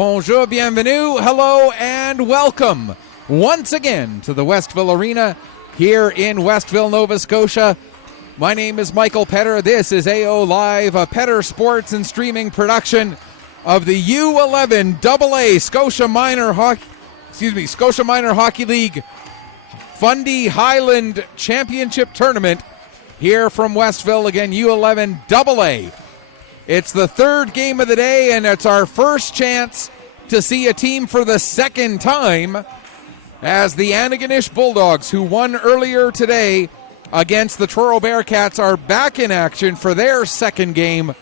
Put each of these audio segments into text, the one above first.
bonjour, bienvenue, hello, and welcome once again to the Westville Arena here in Westville, Nova Scotia. My name is Michael Petter. This is AO Live, a Petter Sports and Streaming production of the U11AA Scotia Minor Hockey League Fundy Highland Championship Tournament here from Westville. Again, U11AA. It's the third game of the day, and it's our first chance to see a team for the second time as the Antigonish Bulldogs, who won earlier today against the Truro Bearcats, are back in action for their second game,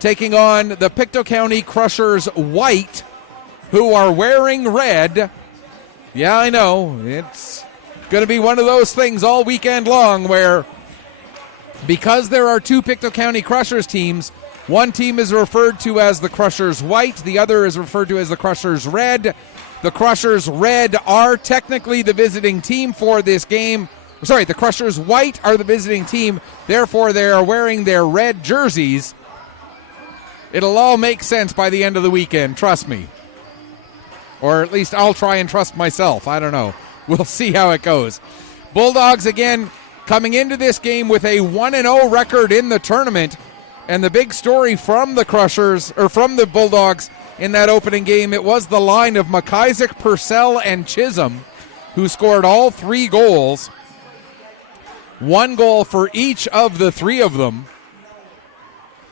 taking on the Pictou County Crushers White, who are wearing red. Yeah, I know. It's going to be one of those things all weekend long where, because there are two Pictou County Crushers teams, one team is referred to as the Crushers White, the other is referred to as the Crushers Red. The Crushers Red are technically the visiting team for this game. Sorry, the Crushers White are the visiting team, therefore they are wearing their red jerseys. It'll all make sense by the end of the weekend, trust me. Or at least I'll try and trust myself, I don't know. We'll see how it goes. Bulldogs, again, coming into this game with a 1-0 record in the tournament. And the big story from the Crushers, or from the Bulldogs in that opening game, it was the line of McIsaac, Purcell, and Chisholm, who scored all three goals. One goal for each of the three of them.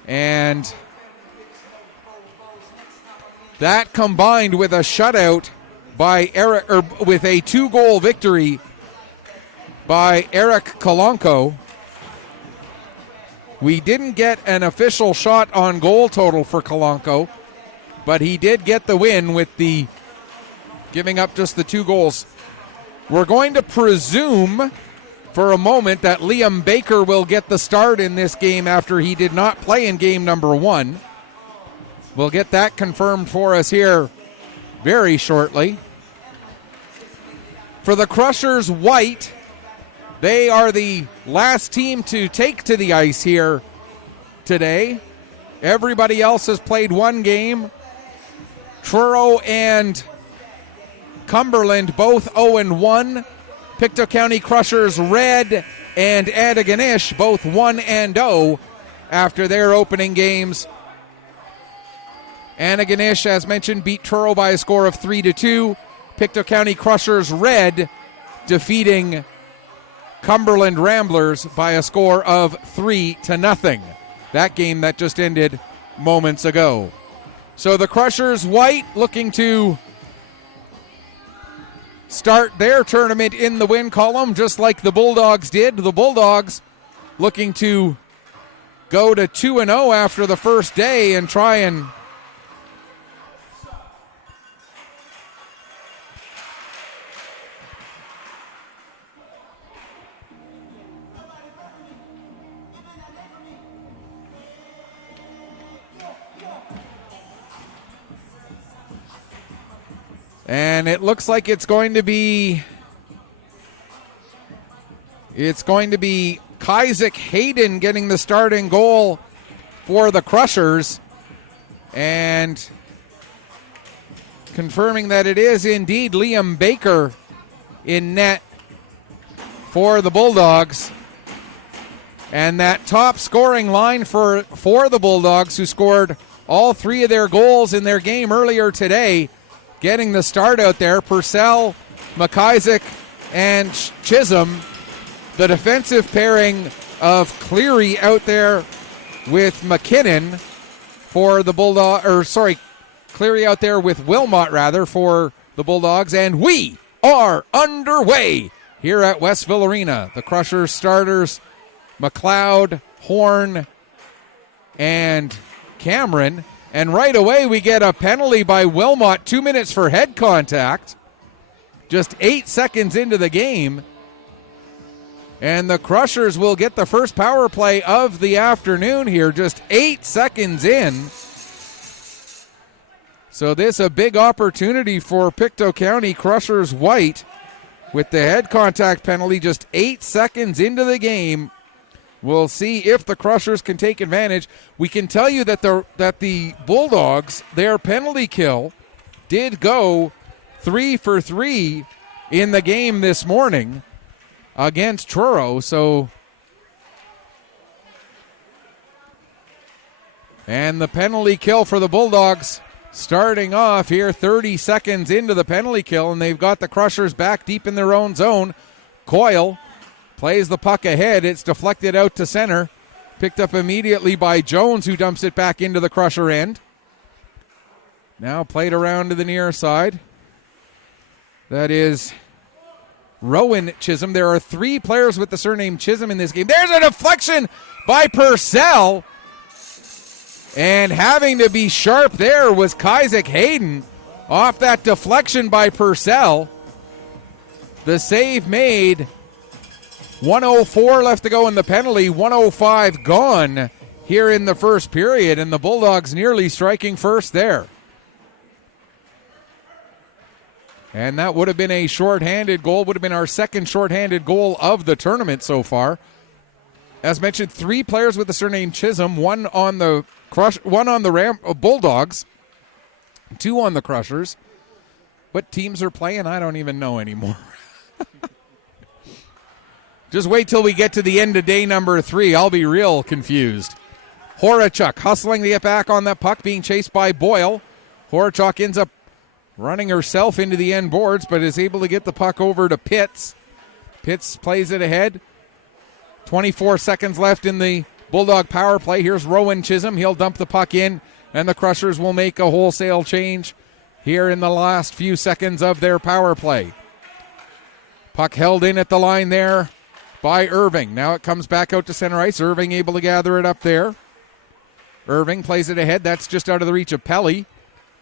And that combined with a shutout by Eric, or with a 2-goal victory by Eric Kalanko. We didn't get an official shot on goal total for Kalanko, but he did get the win with the giving up just the 2 goals. We're going to presume for a moment that Liam Baker will get the start in this game after he did not play in game number 1. We'll get that confirmed for us here very shortly. For the Crushers White, they are the last team to take to the ice here today. Everybody else has played one game. Truro and Cumberland both 0-1. Pictou County Crushers Red and Antigonish both 1-0 after their opening games. Antigonish, as mentioned, beat Truro by a score of 3-2. Pictou County Crushers Red defeating Cumberland Ramblers by a score of 3-0. That game that just ended moments ago. So the Crushers White looking to start their tournament in the win column just like the Bulldogs did. The Bulldogs looking to go to 2-0 after the first day and try and and it looks like it's going to be Isaac Hayden getting the starting goal for the Crushers, and confirming that it is indeed Liam Baker in net for the Bulldogs. And that top scoring line for the Bulldogs, who scored all 3 of their goals in their game earlier today, getting the start out there. Purcell, McIsaac, and Chisholm. The defensive pairing of Cleary out there with McKinnon for the Cleary out there with Wilmot, rather, for the Bulldogs. And we are underway here at Westville Arena. The Crushers starters, McLeod, Horn, and Cameron. And right away we get a penalty by Wilmot, 2 minutes for head contact. Just 8 seconds into the game. And the Crushers will get the first power play of the afternoon here, just 8 seconds in. So this a big opportunity for Pictou County Crushers White with the head contact penalty just 8 seconds into the game. We'll see if the Crushers can take advantage. We can tell you that the Bulldogs, their penalty kill did go 3 for 3 in the game this morning against Truro. So, and the penalty kill for the Bulldogs starting off here 30 seconds into the penalty kill, and they've got the Crushers back deep in their own zone. Coyle plays the puck ahead. It's deflected out to center. Picked up immediately by Jones, who dumps it back into the Crusher end. Now played around to the near side. That is Rowan Chisholm. There are 3 players with the surname Chisholm in this game. There's a deflection by Purcell. And having to be sharp there was Isaac Hayden off that deflection by Purcell. The save made. 1:04 left to go in the penalty. 1:05 gone here in the first period, and the Bulldogs nearly striking first there. And that would have been a shorthanded goal, would have been our second shorthanded goal of the tournament so far. As mentioned, 3 players with the surname Chisholm, one on the Bulldogs, 2 on the Crushers. What teams are playing, I don't even know anymore. Just wait till we get to the end of day number 3. I'll be real confused. Horachuk hustling to get back on that puck, being chased by Boyle. Horachuk ends up running herself into the end boards, but is able to get the puck over to Pitts. Pitts plays it ahead. 24 seconds left in the Bulldog power play. Here's Rowan Chisholm. He'll dump the puck in, and the Crushers will make a wholesale change here in the last few seconds of their power play. Puck held in at the line there by Irving. Now it comes back out to center ice. Irving able to gather it up there. Irving plays it ahead. That's just out of the reach of Pelly.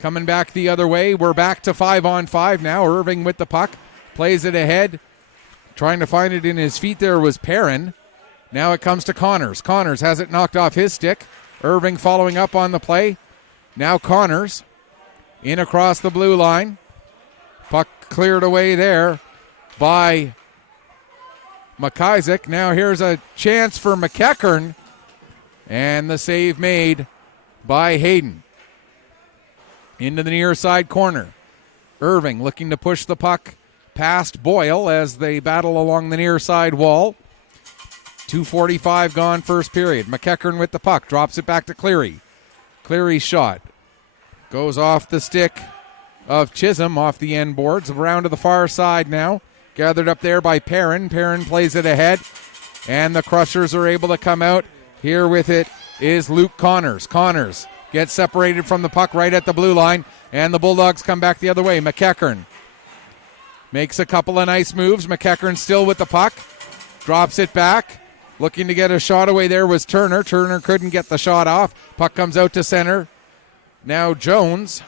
Coming back the other way. We're back to 5-on-5 now. Irving with the puck. Plays it ahead. Trying to find it in his feet there was Perrin. Now it comes to Connors. Connors has it knocked off his stick. Irving following up on the play. Now Connors in across the blue line. Puck cleared away there by McIsaac. Now here's a chance for McEachern, and the save made by Hayden. Into the near side corner. Irving looking to push the puck past Boyle as they battle along the near side wall. 2:45 gone first period. McEachern with the puck. Drops it back to Cleary. Cleary's shot goes off the stick of Chisholm off the end boards. Around to the far side now. Gathered up there by Perrin. Perrin plays it ahead. And the Crushers are able to come out. Here with it is Luke Connors. Connors gets separated from the puck right at the blue line. And the Bulldogs come back the other way. McEachern makes a couple of nice moves. McEachern still with the puck. Drops it back. Looking to get a shot away there was Turner. Turner couldn't get the shot off. Puck comes out to center. Now Jones.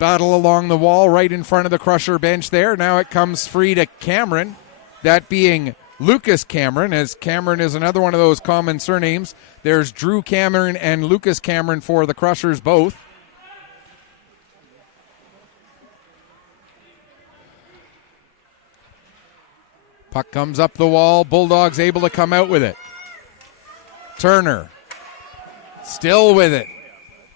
Battle along the wall right in front of the Crusher bench there. Now it comes free to Cameron. That being Lucas Cameron, as Cameron is another one of those common surnames. There's Drew Cameron and Lucas Cameron for the Crushers both. Puck comes up the wall. Bulldogs able to come out with it. Turner still with it.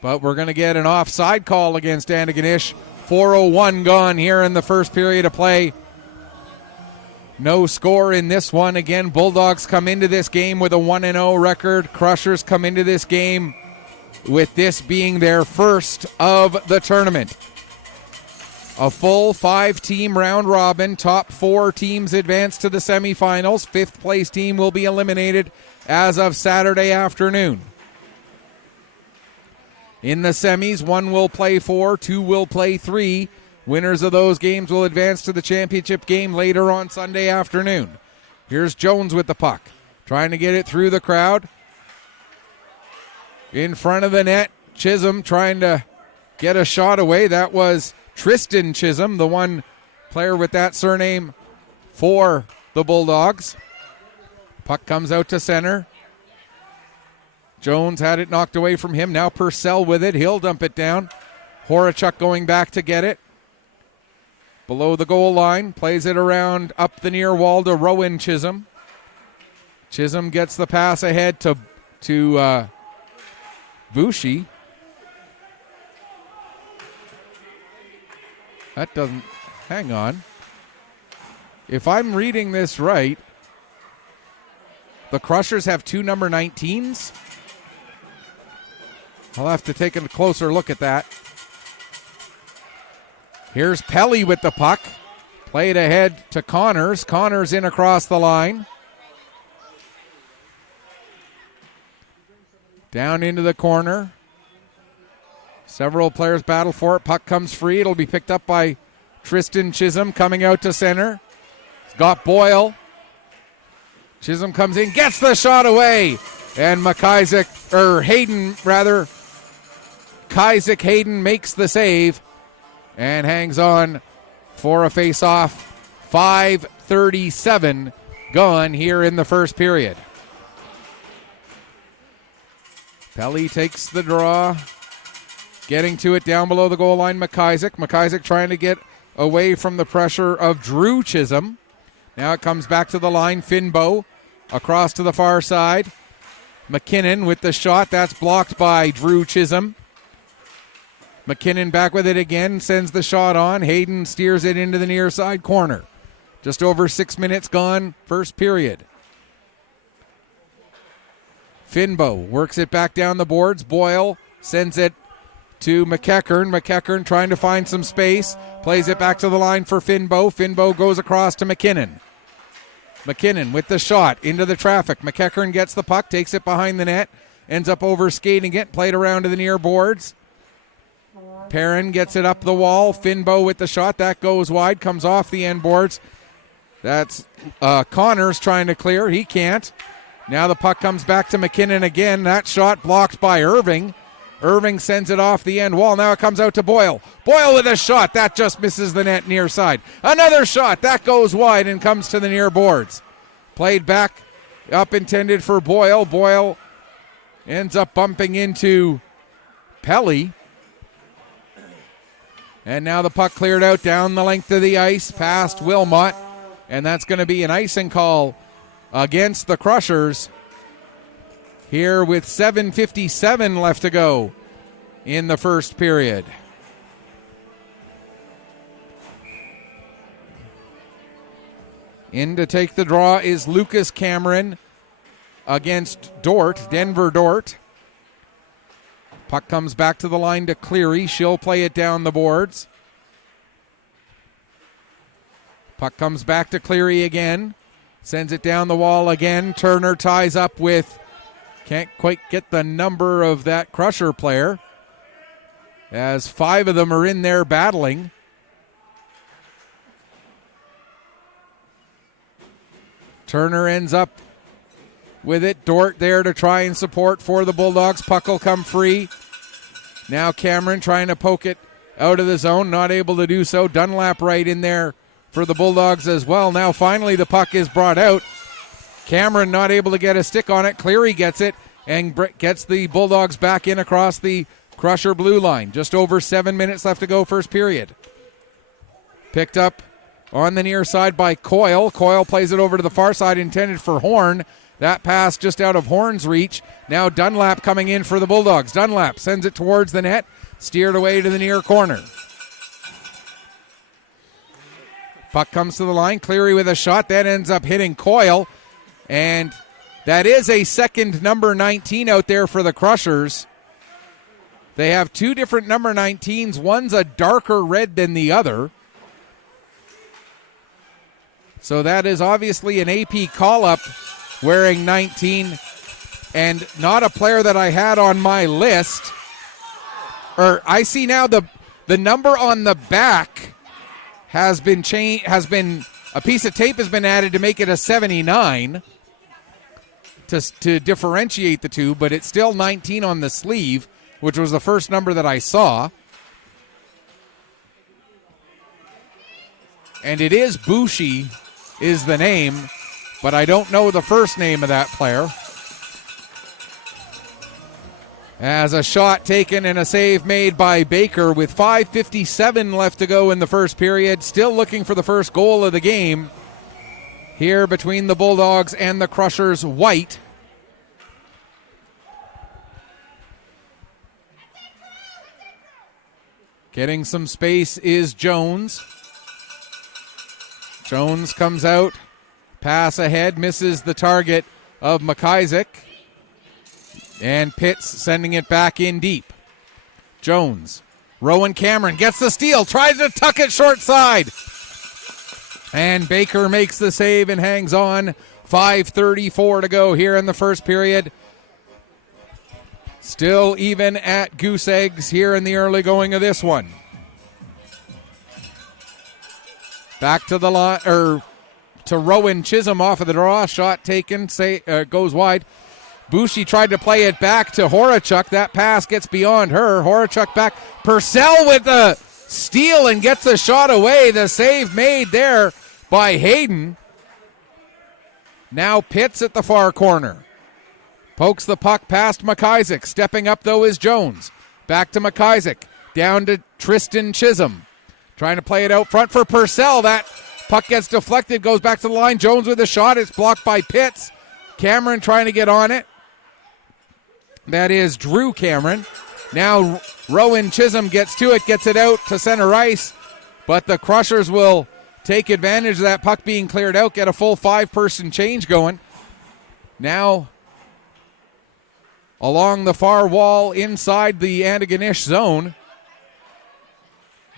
But we're going to get an offside call against Antigonish. 4:01 gone here in the first period of play. No score in this one. Again, Bulldogs come into this game with a 1-0 record. Crushers come into this game with this being their first of the tournament. A full 5-team round robin. Top 4 teams advance to the semifinals. 5th place team will be eliminated as of Saturday afternoon. In the semis, 1 will play 4, 2 will play 3. Winners of those games will advance to the championship game later on Sunday afternoon. Here's Jones with the puck. Trying to get it through the crowd. In front of the net, Chisholm trying to get a shot away. That was Tristan Chisholm, the one player with that surname for the Bulldogs. Puck comes out to center. Jones had it knocked away from him. Now Purcell with it. He'll dump it down. Horachuk going back to get it. below the goal line, plays it around up the near wall to Rowan Chisholm. Chisholm gets the pass ahead to Boucher. That doesn't, hang on. If I'm reading this right, the Crushers have 2 number 19s. I'll have to take a closer look at that. Here's Pelly with the puck. Played ahead to Connors. Connors in across the line. Down into the corner. Several players battle for it. Puck comes free. It'll be picked up by Tristan Chisholm coming out to center. He's got Boyle. Chisholm comes in, gets the shot away. And Hayden makes the save and hangs on for a face-off. 5:37 gone here in the first period. Pelly takes the draw. Getting to it down below the goal line, McIsaac. McIsaac trying to get away from the pressure of Drew Chisholm. Now it comes back to the line. Finbow across to the far side. McKinnon with the shot. That's blocked by Drew Chisholm. McKinnon back with it again. Sends the shot on. Hayden steers it into the near side corner. Just over 6 minutes gone. First period. Finbow works it back down the boards. Boyle sends it to McEachern. McEachern trying to find some space. Plays it back to the line for Finbow. Finbow goes across to McKinnon. McKinnon with the shot into the traffic. McEachern gets the puck, takes it behind the net, ends up over skating it, played around to the near boards. Perrin gets it up the wall. Finbow with the shot. That goes wide, comes off the end boards. That's Connors trying to clear. He can't. Now the puck comes back to McKinnon again. That shot blocked by Irving. Irving sends it off the end wall. Now it comes out to Boyle. Boyle with a shot. That just misses the net near side. Another shot. That goes wide and comes to the near boards. Played back up intended for Boyle. Boyle ends up bumping into Pelly. And now the puck cleared out down the length of the ice past Wilmot. And that's going to be an icing call against the Crushers here with 7:57 left to go in the first period. In to take the draw is Lucas Cameron against Denver Dort. Puck comes back to the line to Cleary. She'll play it down the boards. Puck comes back to Cleary again. Sends it down the wall again. Turner ties up with, can't quite get the number of that Crusher player, as 5 of them are in there battling. Turner ends up with it. Dort there to try and support for the Bulldogs. Puck will come free. Now Cameron trying to poke it out of the zone. Not able to do so. Dunlap right in there for the Bulldogs as well. Now finally the puck is brought out. Cameron not able to get a stick on it. Cleary gets it and gets the Bulldogs back in across the Crusher blue line. Just over 7 minutes left to go first period. Picked up on the near side by Coyle. Coyle plays it over to the far side, intended for Horn. That pass just out of Horn's reach. Now Dunlap coming in for the Bulldogs. Dunlap sends it towards the net, steered away to the near corner. Puck comes to the line. Cleary with a shot. That ends up hitting Coyle. And that is a second number 19 out there for the Crushers. They have 2 different number 19s. One's a darker red than the other. So that is obviously an AP call-up wearing 19, and not a player that I had on my list. Or I see now the number on the back has been changed. A piece of tape has been added to make it a 79 to differentiate the two, but it's still 19 on the sleeve, which was the first number that I saw. And it is Boucher is the name, but I don't know the first name of that player. As a shot taken and a save made by Baker with 5:57 left to go in the first period. Still looking for the first goal of the game here between the Bulldogs and the Crushers. White. Getting some space is Jones. Jones comes out. Pass ahead. Misses the target of McIsaac. And Pitts sending it back in deep. Jones. Rowan Cameron gets the steal. Tries to tuck it short side. And Baker makes the save and hangs on. 5:34 to go here in the first period. Still even at goose eggs here in the early going of this one. Back to the line, to Rowan Chisholm off of the draw. Shot taken, goes wide. Boucher tried to play it back to Horachuk. That pass gets beyond her. Horachuk back. Purcell with the steal and gets the shot away. The save made there by Hayden. Now Pitts at the far corner. Pokes the puck past McIsaac. Stepping up, though, is Jones. Back to McIsaac. Down to Tristan Chisholm. Trying to play it out front for Purcell. That puck gets deflected, goes back to the line. Jones with a shot. It's blocked by Pitts. Cameron trying to get on it. That is Drew Cameron. Now Rowan Chisholm gets to it, gets it out to center ice. But the Crushers will take advantage of that puck being cleared out, get a full 5-person change going. Now along the far wall inside the Antigonish zone.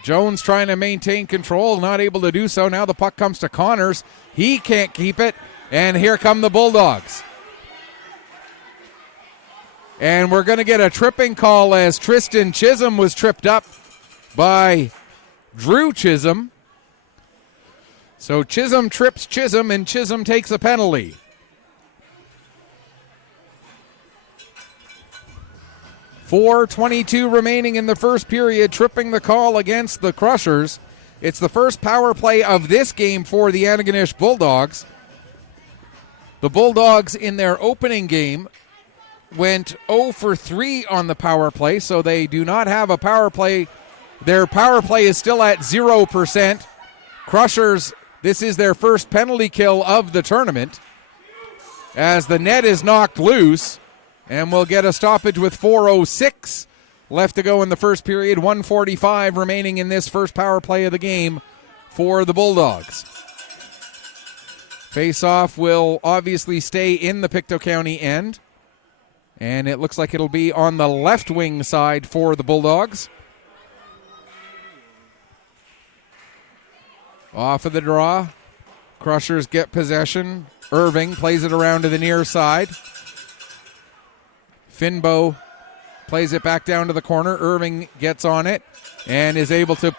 Jones trying to maintain control, not able to do so. Now the puck comes to Connors. He can't keep it, and here come the Bulldogs. And we're going to get a tripping call as Tristan Chisholm was tripped up by Drew Chisholm. So Chisholm trips Chisholm, and Chisholm takes a penalty. .4:22 remaining in the first period, tripping the call against the Crushers. It's the first power play of this game for the Antigonish Bulldogs. The Bulldogs in their opening game went 0 for 3 on the power play, so they do not have a power play. Their power play is still at 0%. Crushers, this is their first penalty kill of the tournament, as the net is knocked loose, and we'll get a stoppage with 4:06 left to go in the first period. 1:45 remaining in this first power play of the game for the Bulldogs. Face-off will obviously stay in the Pictou County end. And it looks like it'll be on the left wing side for the Bulldogs. Off of the draw. Crushers get possession. Irving plays it around to the near side. Finbow plays it back down to the corner. Irving gets on it and is able to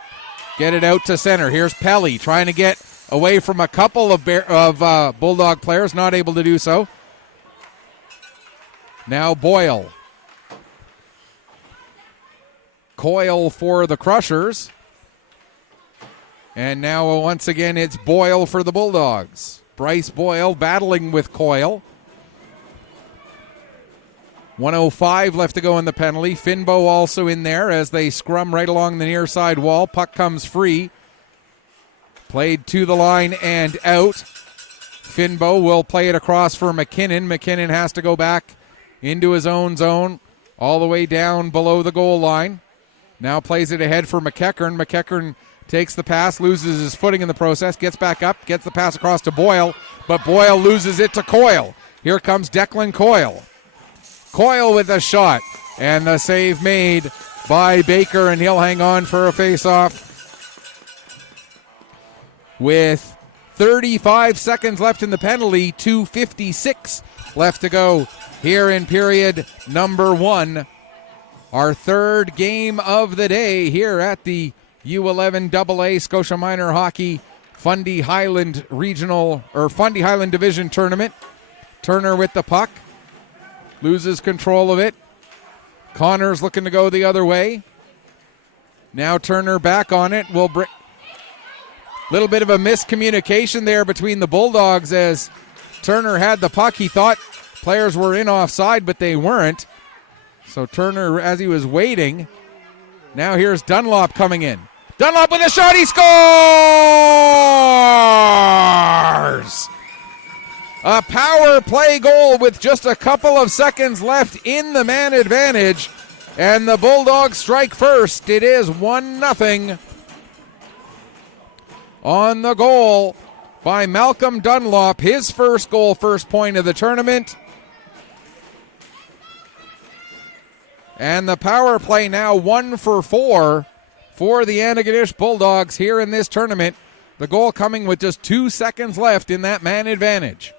get it out to center. Here's Pelly trying to get away from a couple of Bulldog players, not able to do so. Now Boyle. Coyle for the Crushers. And now once again it's Boyle for the Bulldogs. Bryce Boyle battling with Coyle. 1:05 left to go in the penalty. Finbow also in there as they scrum right along the near side wall. Puck comes free. Played to the line and out. Finbow will play it across for McKinnon. McKinnon has to go back into his own zone, all the way down below the goal line. Now plays it ahead for McEachern. McEachern takes the pass, loses his footing in the process, gets back up, gets the pass across to Boyle, but Boyle loses it to Coyle. Here comes Declan Coyle. Coyle with a shot, and the save made by Baker, and he'll hang on for a face-off. With 35 seconds left in the penalty, 2:56 left to go here in period number 1. Our third game of the day here at the U11AA Scotia Minor Hockey Fundy Highland Regional or Fundy Highland Division Tournament. Turner with the puck. Loses control of it. Connors looking to go the other way. Now Turner back on it. Will bring little bit of a miscommunication there between the Bulldogs as Turner had the puck. He thought players were in offside, but they weren't. So Turner, as he was waiting, now here's Dunlop coming in. Dunlop with a shot, he scores! A power play goal with just a couple of seconds left in the man advantage, and the Bulldogs strike first. It is 1-0 on the goal by Malcolm Dunlop, his first goal, first point of the tournament. And the power play now 1 for 4 for the Antigonish Bulldogs here in this tournament. The goal coming with just 2 seconds left in that man advantage.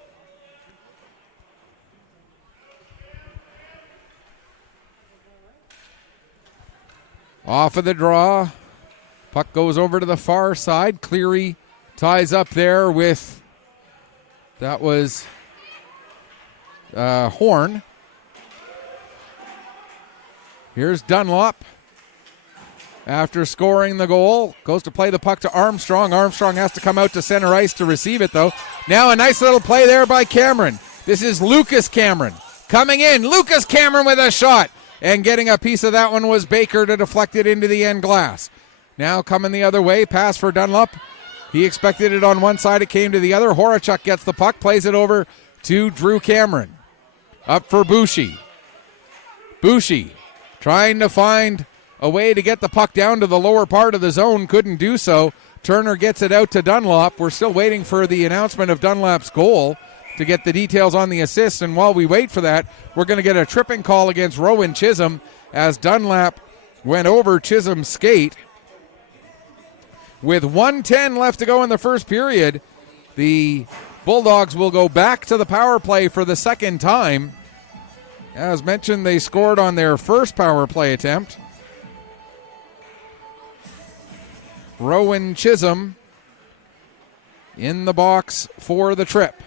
Off of the draw. Puck goes over to the far side. Cleary ties up there with, that was Horn. Here's Dunlop. After scoring the goal, goes to play the puck to Armstrong. Armstrong has to come out to center ice to receive it, though. Now a nice little play there by Cameron. This is Lucas Cameron coming in. Lucas Cameron with a shot. And getting a piece of that one was Baker to deflect it into the end glass. Now coming the other way, pass for Dunlop. He expected it on one side, it came to the other. Horachuk gets the puck, plays it over to Drew Cameron. Up for Boucher. Boucher trying to find a way to get the puck down to the lower part of the zone, couldn't do so. Turner gets it out to Dunlop. We're still waiting for the announcement of Dunlop's goal to get the details on the assist, and while we wait for that, we're going to get a tripping call against Rowan Chisholm as Dunlop went over Chisholm's skate. With 1:10 left to go in the first period, the Bulldogs will go back to the power play for the second time. As mentioned, they scored on their first power play attempt. Rowan Chisholm in the box for the trip.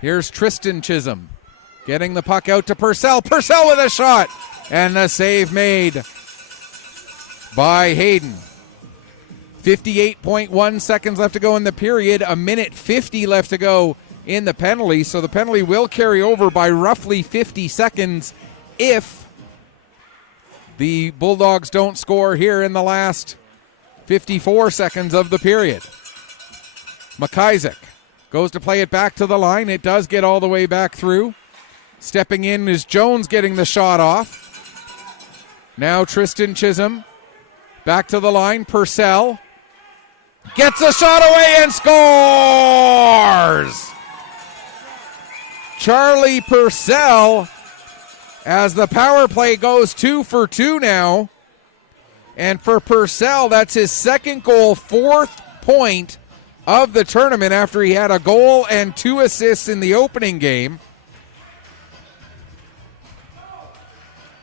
Here's Tristan Chisholm getting the puck out to Purcell. Purcell with a shot, and the save made by Hayden. 58.1 seconds left to go in the period, a minute 50 left to go in the penalty, so the penalty will carry over by roughly 50 seconds if the Bulldogs don't score here in the last 54 seconds of the period. McIsaac goes to play it back to the line. It does get all the way back through. Stepping in is Jones getting the shot off. Now Tristan Chisholm back to the line. Purcell gets a shot away and scores! Charlie Purcell, as the power play goes 2 for 2 now. And for Purcell, that's his second goal, 4th point of the tournament after he had a goal and 2 assists in the opening game.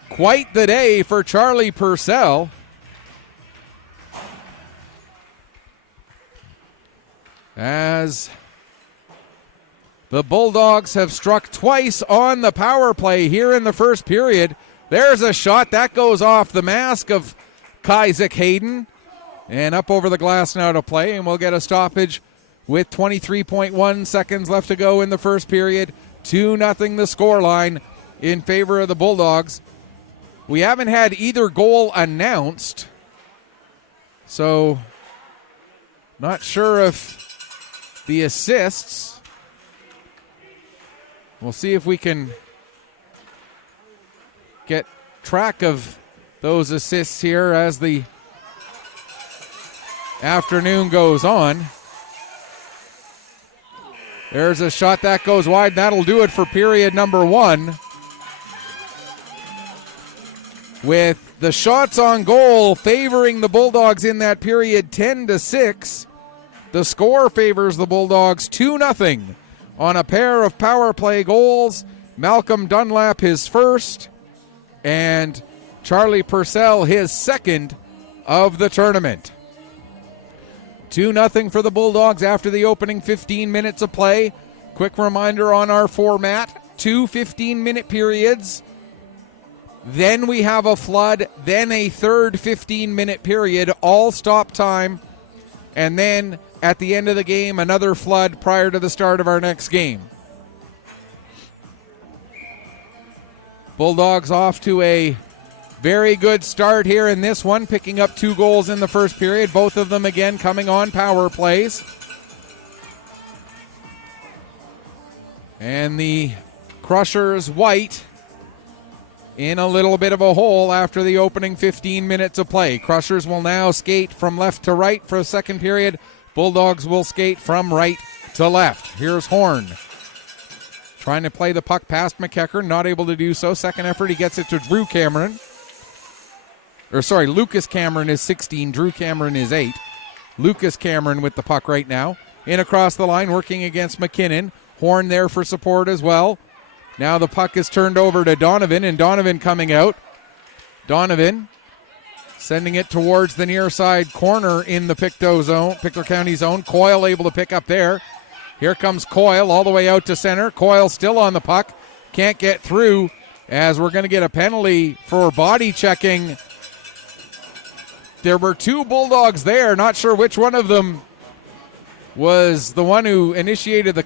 Quite the day for Charlie Purcell. As the Bulldogs have struck twice on the power play here in the first period. There's a shot that goes off the mask of Isaac Hayden. And up over the glass now to play, and we'll get a stoppage with 23.1 seconds left to go in the first period. 2-0 the scoreline in favor of the Bulldogs. We haven't had either goal announced, so not sure if the assists. We'll see if we can get track of those assists here as the afternoon goes on. There's a shot that goes wide. That'll do it for period number 1. With the shots on goal favoring the Bulldogs in that period 10-6. The score favors the Bulldogs 2-0 on a pair of power play goals. Malcolm Dunlap his first, and Charlie Purcell his second of the tournament. 2-0 for the Bulldogs after the opening 15 minutes of play. Quick reminder on our format, 2 15-minute periods. Then we have a flood, then a third 15-minute period, all stop time. And then at the end of the game, another flood prior to the start of our next game. Bulldogs off to a very good start here in this one, picking up 2 goals in the first period. Both of them again coming on power plays. And the Crushers white in a little bit of a hole after the opening 15 minutes of play. Crushers will now skate from left to right for the second period. Bulldogs will skate from right to left. Here's Horn trying to play the puck past McEachern, not able to do so. Second effort, he gets it to Drew Cameron. Lucas Cameron is 16, Drew Cameron is 8. Lucas Cameron with the puck right now. In across the line, working against McKinnon. Horn there for support as well. Now the puck is turned over to Donovan, and Donovan coming out. Donovan sending it towards the near side corner in the Pictou County zone. Coyle able to pick up there. Here comes Coyle all the way out to center. Coyle still on the puck. Can't get through as we're going to get a penalty for body checking. There were 2 Bulldogs there. Not sure which one of them was the one who initiated the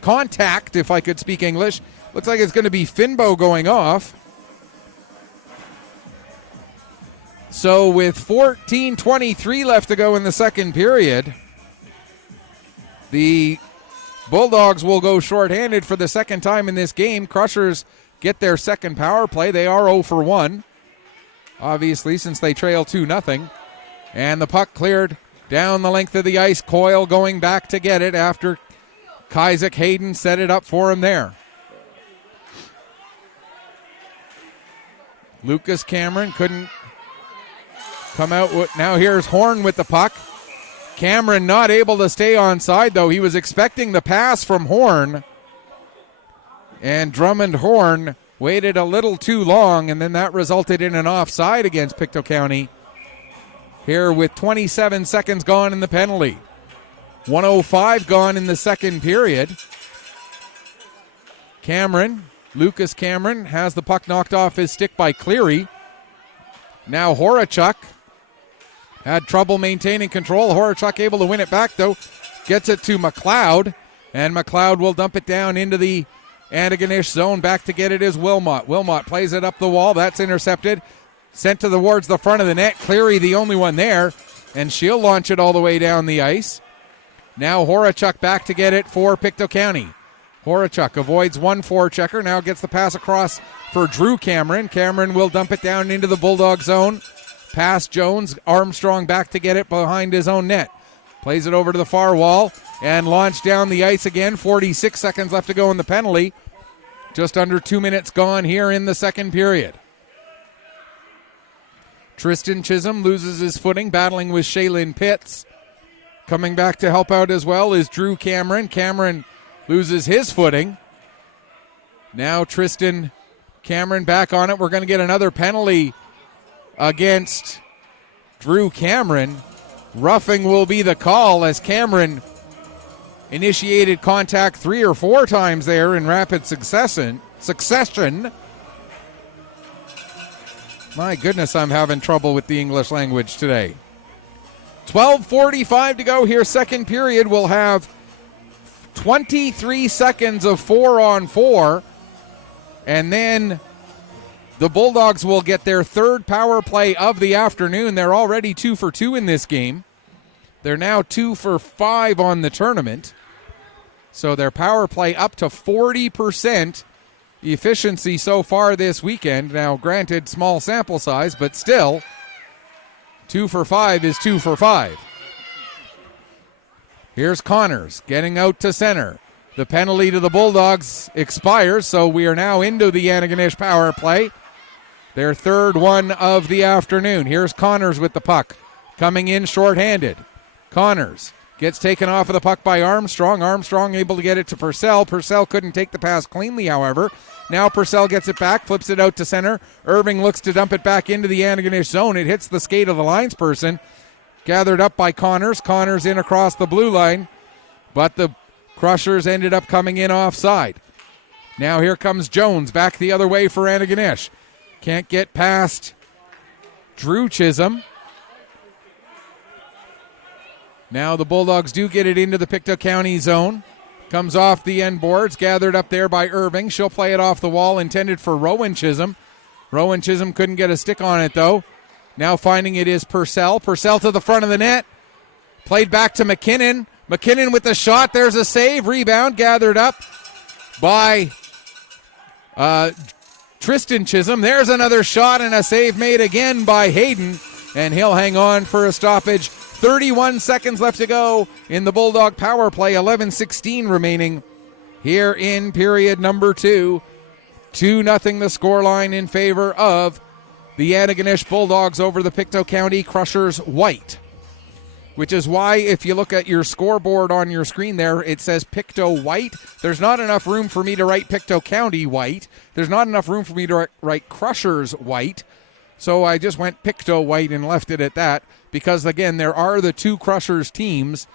contact, if I could speak English. Looks like it's going to be Finbow going off. So with 14:23 left to go in the second period, the Bulldogs will go shorthanded for the second time in this game. Crushers get their second power play. They are 0 for 1, obviously, since they trail 2-0. And the puck cleared down the length of the ice. Coyle going back to get it after Isaac Hayden set it up for him there. Lucas Cameron couldn't come out. Now here's Horn with the puck. Cameron not able to stay onside, though. He was expecting the pass from Horn. And Drummond Horn waited a little too long, and then that resulted in an offside against Pictou County. Here with 27 seconds gone in the penalty. 1:05 gone in the second period. Lucas Cameron has the puck knocked off his stick by Cleary. Now Horachuk had trouble maintaining control. Horachuk able to win it back, though. Gets it to McLeod, and McLeod will dump it down into the Antigonish zone. Back to get it is Wilmot. Wilmot plays it up the wall. That's intercepted. Sent towards the front of the net. Cleary the only one there, and she'll launch it all the way down the ice. Now Horachuk back to get it for Pictou County. Horachuk avoids one forechecker. Now gets the pass across for Drew Cameron. Cameron will dump it down into the Bulldog zone. Past Jones. Armstrong back to get it behind his own net. Plays it over to the far wall and launched down the ice again. 46 seconds left to go in the penalty. Just under 2 minutes gone here in the second period. Tristan Chisholm loses his footing, battling with Shaylin Pitts. Coming back to help out as well is Drew Cameron. Cameron loses his footing. Now Tristan Cameron back on it. We're going to get another penalty against Drew Cameron. Roughing will be the call as Cameron initiated contact 3 or 4 times there in rapid succession. My goodness, I'm having trouble with the English language today. 12:45 to go here, second period. We'll have 23 seconds of 4-on-4, and then the Bulldogs will get their third power play of the afternoon. They're already 2 for 2 in this game. They're now 2 for 5 on the tournament. So their power play up to 40% efficiency so far this weekend. Now, granted, small sample size, but still, 2 for 5 is 2 for 5. Here's Connors getting out to center. The penalty to the Bulldogs expires, so we are now into the Antigonish power play. Their third one of the afternoon. Here's Connors with the puck. Coming in shorthanded. Connors gets taken off of the puck by Armstrong. Armstrong able to get it to Purcell. Purcell couldn't take the pass cleanly, however. Now Purcell gets it back, flips it out to center. Irving looks to dump it back into the Antigonish zone. It hits the skate of the linesperson. Gathered up by Connors. Connors in across the blue line. But the Crushers ended up coming in offside. Now here comes Jones back the other way for Antigonish. Can't get past Drew Chisholm. Now the Bulldogs do get it into the Pictou County zone. Comes off the end boards, gathered up there by Irving. She'll play it off the wall, intended for Rowan Chisholm. Rowan Chisholm couldn't get a stick on it, though. Now finding it is Purcell. Purcell to the front of the net. Played back to McKinnon. McKinnon with the shot. There's a save. Rebound gathered up by Tristan Chisholm. There's another shot and a save made again by Hayden. And he'll hang on for a stoppage. 31 seconds left to go in the Bulldog power play. 11:16 remaining here in period number 2. 2-0 the scoreline in favor of the Antigonish Bulldogs over the Pictou County Crushers White. Which is why if you look at your scoreboard on your screen there, it says Pictou White. There's not enough room for me to write Pictou County White. There's not enough room for me to write Crushers White. So I just went Pictou White and left it at that. Because, again, there are the 2 Crushers teams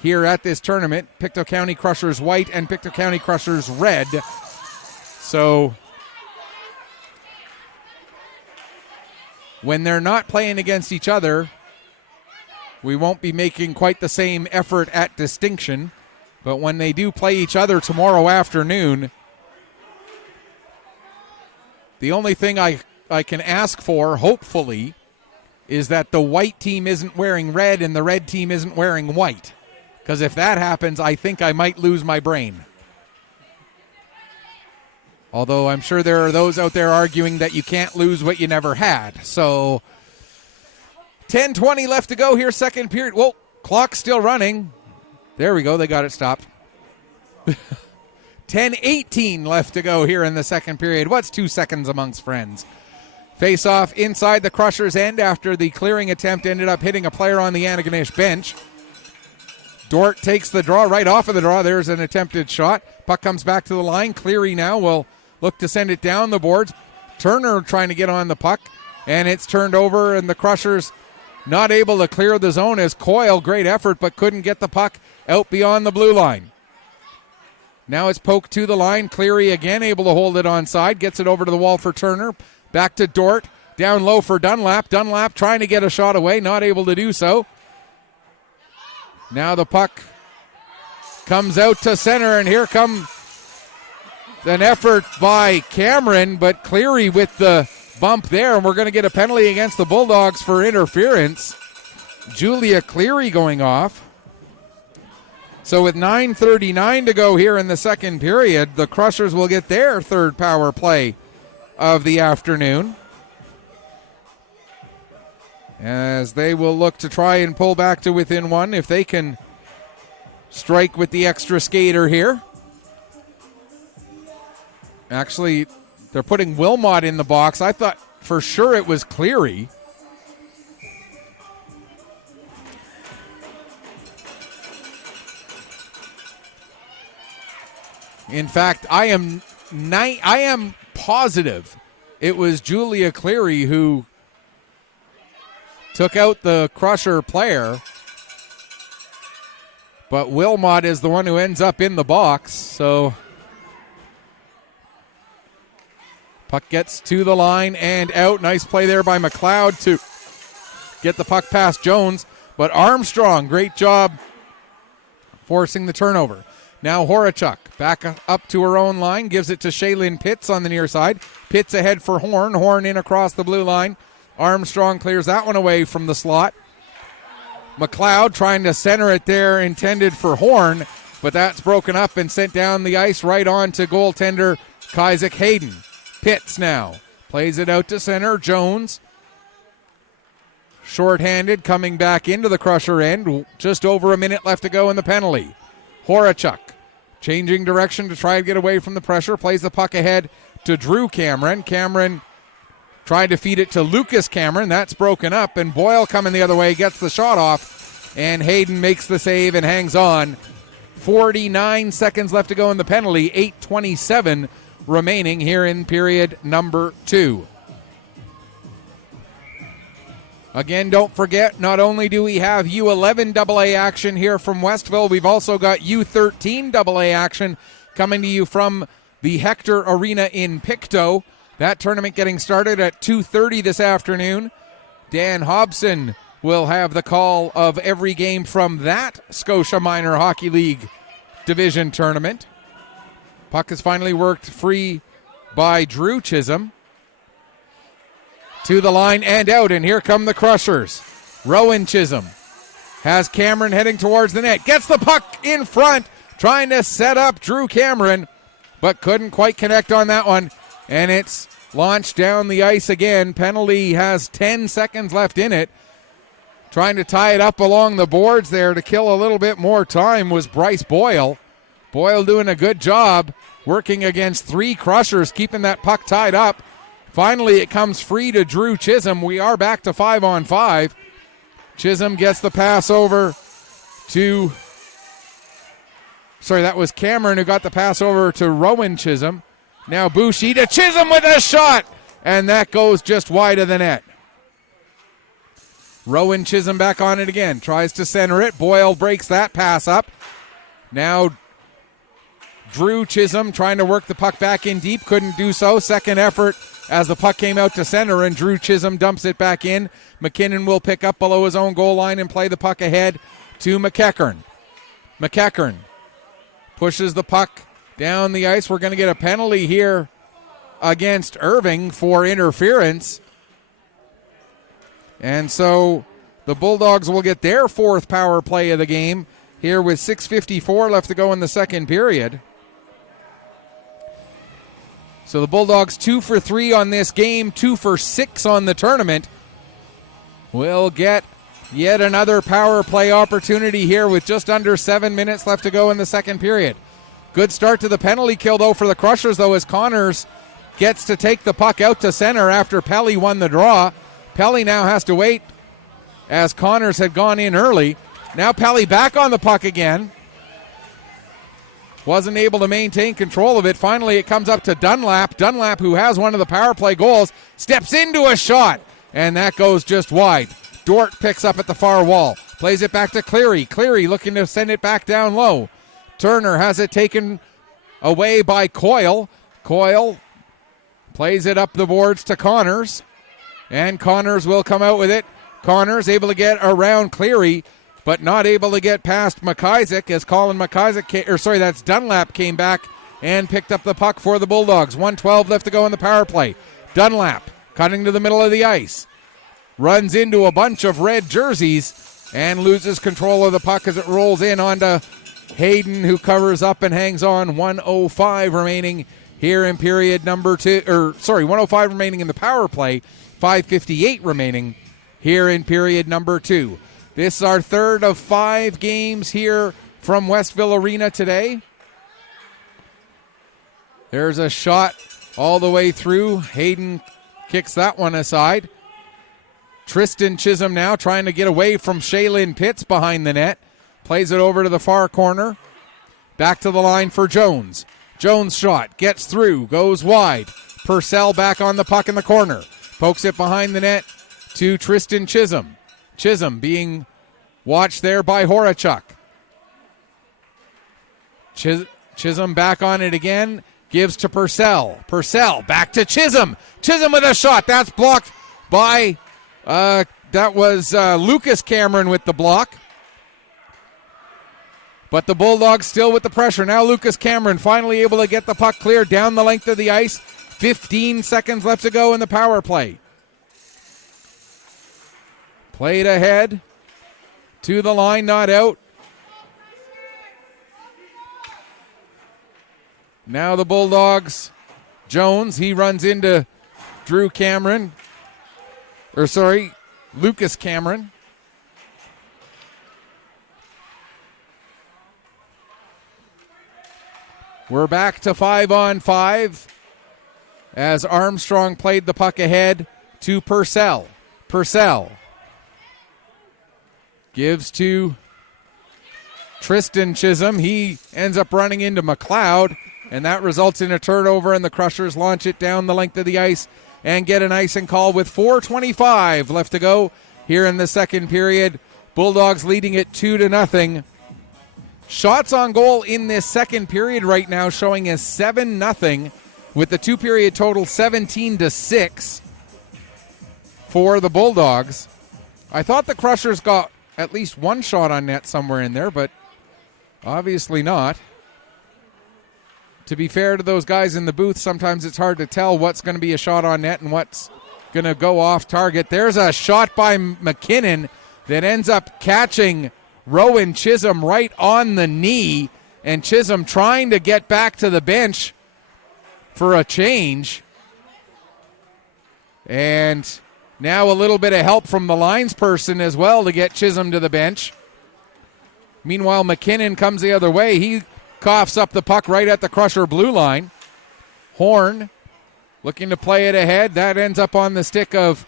here at this tournament. Pictou County Crushers White and Pictou County Crushers Red. So when they're not playing against each other, we won't be making quite the same effort at distinction. But when they do play each other tomorrow afternoon, the only thing I can ask for, hopefully, is that the white team isn't wearing red and the red team isn't wearing white. Because if that happens, I think I might lose my brain. Although I'm sure there are those out there arguing that you can't lose what you never had. So 10:20 left to go here, second period. Whoa, clock's still running. There we go, they got it stopped. 10:18 left to go here in the second period. What's 2 seconds amongst friends? Face off inside the Crushers' end after the clearing attempt ended up hitting a player on the Antigonish bench. Dort takes the draw right off of the draw. There's an attempted shot. Puck comes back to the line. Cleary now will look to send it down the boards. Turner trying to get on the puck, and it's turned over, and the Crushers not able to clear the zone as Coyle, great effort, but couldn't get the puck out beyond the blue line. Now it's poked to the line. Cleary again able to hold it onside. Gets it over to the wall for Turner. Back to Dort. Down low for Dunlap. Dunlap trying to get a shot away. Not able to do so. Now the puck comes out to center, and here comes an effort by Cameron, but Cleary with the bump there, and we're going to get a penalty against the Bulldogs for interference. Julia Cleary going off. So with 9:39 to go here in the second period, the Crushers will get their third power play of the afternoon, as they will look to try and pull back to within 1 if they can strike with the extra skater here. Actually, they're putting Wilmot in the box. I thought for sure it was Cleary. In fact, I am positive it was Julia Cleary who took out the Crusher player, but Wilmot is the one who ends up in the box. So puck gets to the line and out. Nice play there by McLeod to get the puck past Jones, but Armstrong, great job forcing the turnover. Now Horachuk back up to her own line, gives it to Shaylin Pitts on the near side. Pitts ahead for Horn. Horn in across the blue line. Armstrong clears that one away from the slot. McLeod trying to center it there, intended for Horn, but that's broken up and sent down the ice right on to goaltender Isaac Hayden. Pitts now plays it out to center. Jones, shorthanded, coming back into the Crusher end. Just over a minute left to go in the penalty. Horachuk changing direction to try and get away from the pressure. Plays the puck ahead to Drew Cameron. Cameron tried to feed it to Lucas Cameron. That's broken up, and Boyle coming the other way gets the shot off, and Hayden makes the save and hangs on. 49 seconds left to go in the penalty. 8:27 remaining here in period number 2. Again, don't forget, not only do we have U11AA action here from Westville, we've also got U13AA action coming to you from the Hector Arena in Pictou. That tournament getting started at 2:30 this afternoon. Dan Hobson will have the call of every game from that Scotia Minor Hockey League Division tournament. Puck is finally worked free by Drew Chisholm. To the line and out, and here come the Crushers. Rowan Chisholm has Cameron heading towards the net. Gets the puck in front, trying to set up Drew Cameron, but couldn't quite connect on that one. And it's launched down the ice again. Penalty has 10 seconds left in it. Trying to tie it up along the boards there to kill a little bit more time was Bryce Boyle. Boyle doing a good job working against 3 Crushers, keeping that puck tied up. Finally, it comes free to Drew Chisholm. We are back to 5-on-5. Chisholm gets the pass over to... Sorry, that was Cameron who got the pass over to Rowan Chisholm. Now Boucher to Chisholm with a shot, and that goes just wide of the net. Rowan Chisholm back on it again. Tries to center it. Boyle breaks that pass up. Now Drew Chisholm trying to work the puck back in deep. Couldn't do so. Second effort as the puck came out to center, and Drew Chisholm dumps it back in. McKinnon will pick up below his own goal line and play the puck ahead to McEachern. McEachern pushes the puck down the ice. We're going to get a penalty here against Irving for interference. And so the Bulldogs will get their 4th power play of the game here with 6:54 left to go in the second period. So the Bulldogs 2 for 3 on this game, 2 for 6 on the tournament. We'll get yet another power play opportunity here with just under 7 minutes left to go in the second period. Good start to the penalty kill, though, for the Crushers, though, as Connors gets to take the puck out to center after Pelly won the draw. Pelly now has to wait as Connors had gone in early. Now Pelly back on the puck again. Wasn't able to maintain control of it. Finally, it comes up to Dunlap. Dunlap, who has one of the power play goals, steps into a shot, and that goes just wide. Dort picks up at the far wall. Plays it back to Cleary. Cleary looking to send it back down low. Turner has it taken away by Coyle. Coyle plays it up the boards to Connors, and Connors will come out with it. Connors able to get around Cleary, but not able to get past McIsaac as Colin McIsaac, that's Dunlap came back and picked up the puck for the Bulldogs. 1:12 left to go in the power play. Dunlap cutting to the middle of the ice. Runs into a bunch of red jerseys and loses control of the puck as it rolls in onto Hayden, who covers up and hangs on. 1:05 remaining here in period number 2. 1:05 remaining in the power play. 5:58 remaining here in period number 2. This is our third of 5 games here from Westville Arena today. There's a shot all the way through. Hayden kicks that one aside. Tristan Chisholm now trying to get away from Shaylin Pitts behind the net. Plays it over to the far corner. Back to the line for Jones. Jones' shot gets through, goes wide. Purcell back on the puck in the corner. Pokes it behind the net to Tristan Chisholm. Chisholm being watched there by Horachuk. Chisholm back on it again. Gives to Purcell. Purcell back to Chisholm. Chisholm with a shot. That's blocked by, Lucas Cameron with the block. But the Bulldogs still with the pressure. Now Lucas Cameron finally able to get the puck clear down the length of the ice. 15 seconds left to go in the power play. Played ahead to the line, not out. Now the Bulldogs. Jones, he runs into Lucas Cameron. We're back to 5-on-5 as Armstrong played the puck ahead to Purcell. Purcell gives to Tristan Chisholm. He ends up running into McLeod, and that results in a turnover, and the Crushers launch it down the length of the ice and get an icing call with 4:25 left to go here in the second period. Bulldogs leading it 2-0. Shots on goal in this second period right now showing as 7-0, with the two-period total 17-6 for the Bulldogs. I thought the Crushers got at least one shot on net somewhere in there, but obviously not. to be fair to those guys in the booth, sometimes it's hard to tell what's going to be a shot on net and what's going to go off target. There's a shot by McKinnon that ends up catching Rowan Chisholm right on the knee, and Chisholm trying to get back to the bench for a change. And now a little bit of help from the linesperson as well to get Chisholm to the bench. Meanwhile, McKinnon comes the other way. He coughs up the puck right at the Crusher blue line. Horn looking to play it ahead. That ends up on the stick of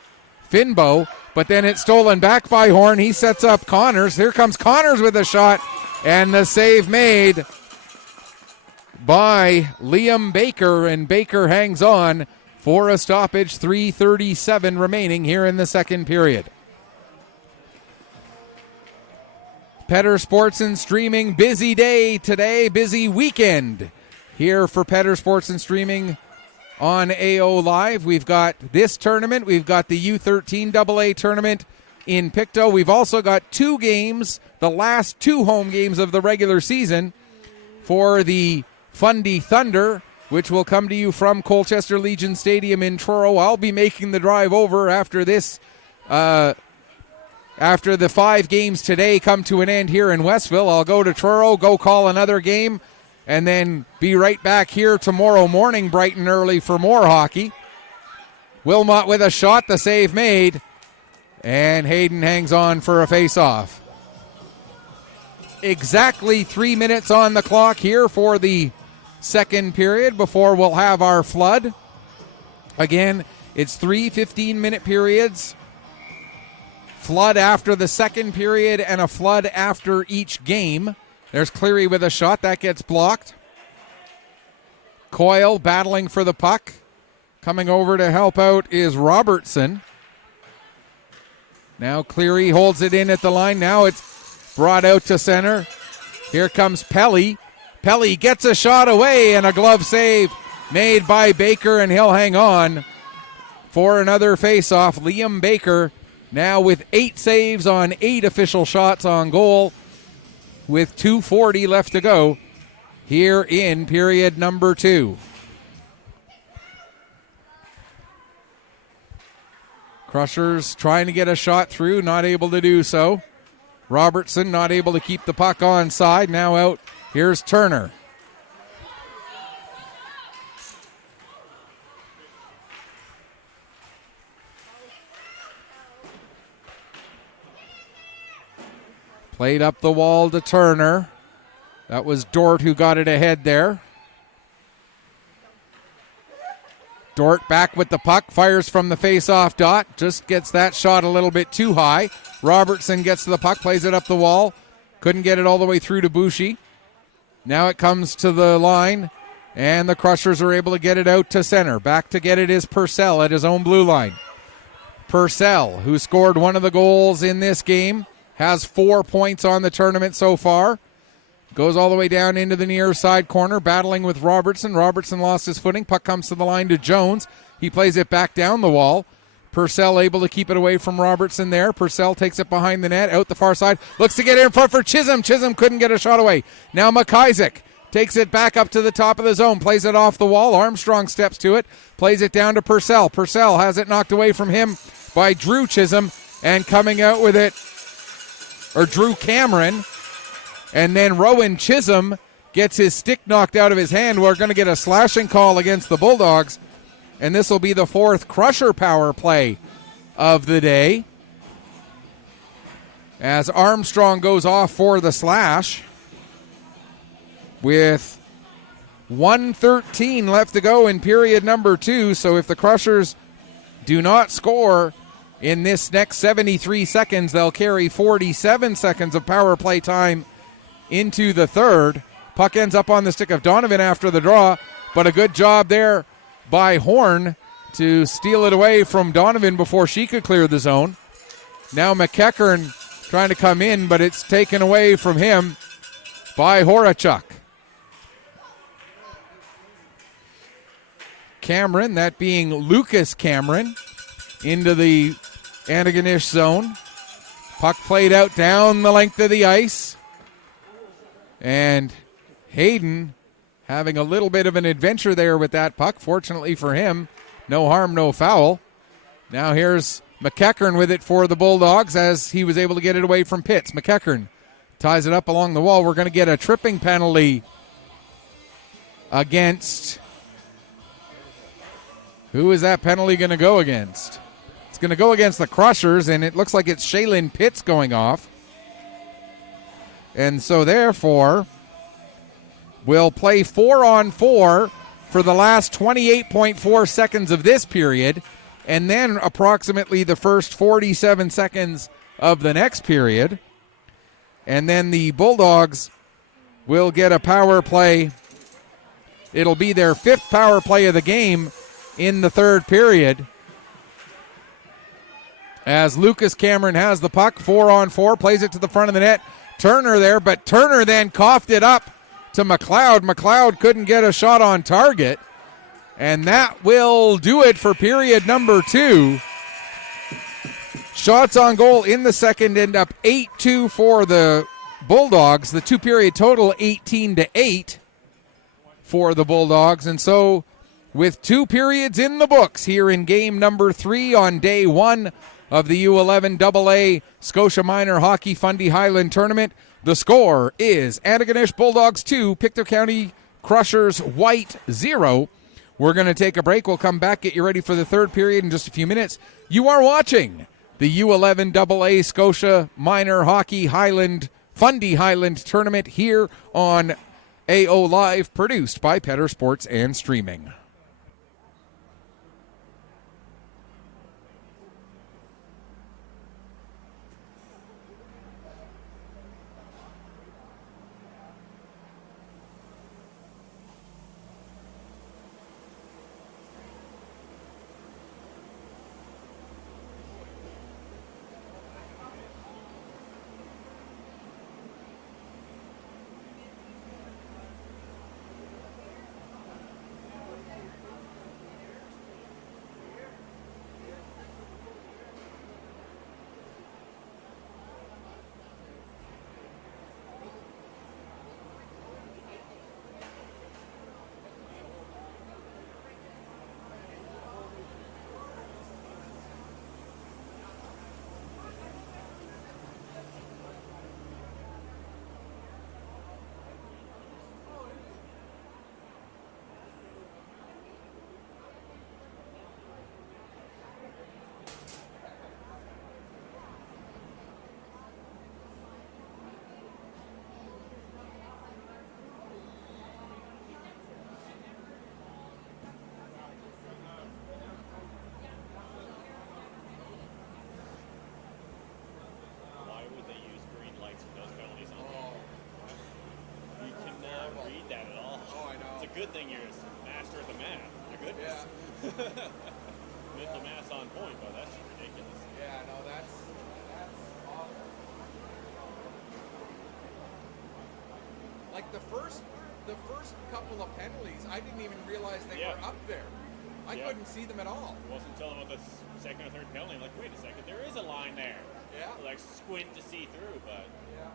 Finbow, but then it's stolen back by Horn. He sets up Connors. Here comes Connors with a shot, and the save made by Liam Baker, and Baker hangs on for a stoppage. 3:37 remaining here in the second period. Petter Sports and Streaming, busy day today, busy weekend here for Petter Sports and Streaming on AO Live. We've got this tournament. We've got the U13AA tournament in Pictou. We've also got two games, the last two home games of the regular season for the Fundy Thunder, which will come to you from Colchester Legion Stadium in Truro. I'll be making the drive over after this, after the 5 games today come to an end here in Westville. I'll go to Truro, go call another game, and then be right back here tomorrow morning bright and early for more hockey. Wilmot with a shot, the save made, and Hayden hangs on for a face-off. Exactly 3 minutes on the clock here for the second period before we'll have our flood. Again, it's 3 15-minute periods. Flood after the second period and a flood after each game. There's Cleary with a shot. That gets blocked. Coyle battling for the puck. Coming over to help out is Robertson. Now Cleary holds it in at the line. Now it's brought out to center. Here comes Pelly. Pelly gets a shot away and a glove save made by Baker, and he'll hang on for another face-off. Liam Baker now with 8 saves on 8 official shots on goal with 2:40 left to go here in period number 2. Crushers trying to get a shot through, not able to do so. Robertson not able to keep the puck onside. Now out, here's Turner. Played up the wall to Turner. That was Dort who got it ahead there. Dort back with the puck, fires from the face-off dot. Just gets that shot a little bit too high. Robertson gets to the puck, plays it up the wall. Couldn't get it all the way through to Boucher. Now it comes to the line, and the Crushers are able to get it out to center. Back to get it is Purcell at his own blue line. Purcell, who scored one of the goals in this game, has 4 points on the tournament so far. Goes all the way down into the near side corner, battling with Robertson. Robertson lost his footing. Puck comes to the line to Jones. He plays it back down the wall. Purcell able to keep it away from Robertson there. Purcell takes it behind the net, out the far side. Looks to get in front for Chisholm. Chisholm couldn't get a shot away. Now McIsaac takes it back up to the top of the zone. Plays it off the wall. Armstrong steps to it. Plays it down to Purcell. Purcell has it knocked away from him by Drew Chisholm. And coming out with it, or Drew Cameron. And then Rowan Chisholm gets his stick knocked out of his hand. We're going to get a slashing call against the Bulldogs. And this will be the 4th Crusher power play of the day, as Armstrong goes off for the slash with 1:13 left to go in period number 2. So if the Crushers do not score in this next 73 seconds, they'll carry 47 seconds of power play time into the third. Puck ends up on the stick of Donovan after the draw, but a good job there by Horn to steal it away from Donovan before she could clear the zone. Now McEachern trying to come in, but it's taken away from him by Horachuk. Cameron, that being Lucas Cameron, into the Antigonish zone. Puck played out down the length of the ice. And Hayden having a little bit of an adventure there with that puck. Fortunately for him, no harm, no foul. Now here's McEachern with it for the Bulldogs as he was able to get it away from Pitts. McEachern ties it up along the wall. We're going to get a tripping penalty against... Who is that penalty going to go against? It's going to go against the Crushers, and it looks like it's Shaylin Pitts going off. And so therefore, we'll play 4-on-4 for the last 28.4 seconds of this period, and then approximately the first 47 seconds of the next period. And then the Bulldogs will get a power play. It'll be their 5th power play of the game in the 3rd period. As Lucas Cameron has the puck, 4-on-4, plays it to the front of the net. Turner there, but Turner then coughed it up to McLeod. McLeod couldn't get a shot on target. And that will do it for period number 2. Shots on goal in the second end up 8-2 for the Bulldogs. The 2-period total 18-8 for the Bulldogs. And so with 2 periods in the books here in game number 3 on day 1 of the U11AA Scotia Minor Hockey Fundy Highland Tournament, the score is Antigonish Bulldogs 2, Pictou County Crushers White 0. We're going to take a break. We'll come back, get you ready for the 3rd period in just a few minutes. You are watching the U11AA Scotia Minor Hockey Highland Fundy Highland Tournament here on AO Live, produced by Petter Sports and Streaming. Good thing you're a master at the math. My goodness. Yeah. Mental math's on point, but that's ridiculous. Yeah, no, that's awful. Like the first couple of penalties, I didn't even realize they were up there. I couldn't see them at all. It wasn't until about the second or third penalty, like, wait a second, there is a line there. Yeah. Like squint to see through, but yeah.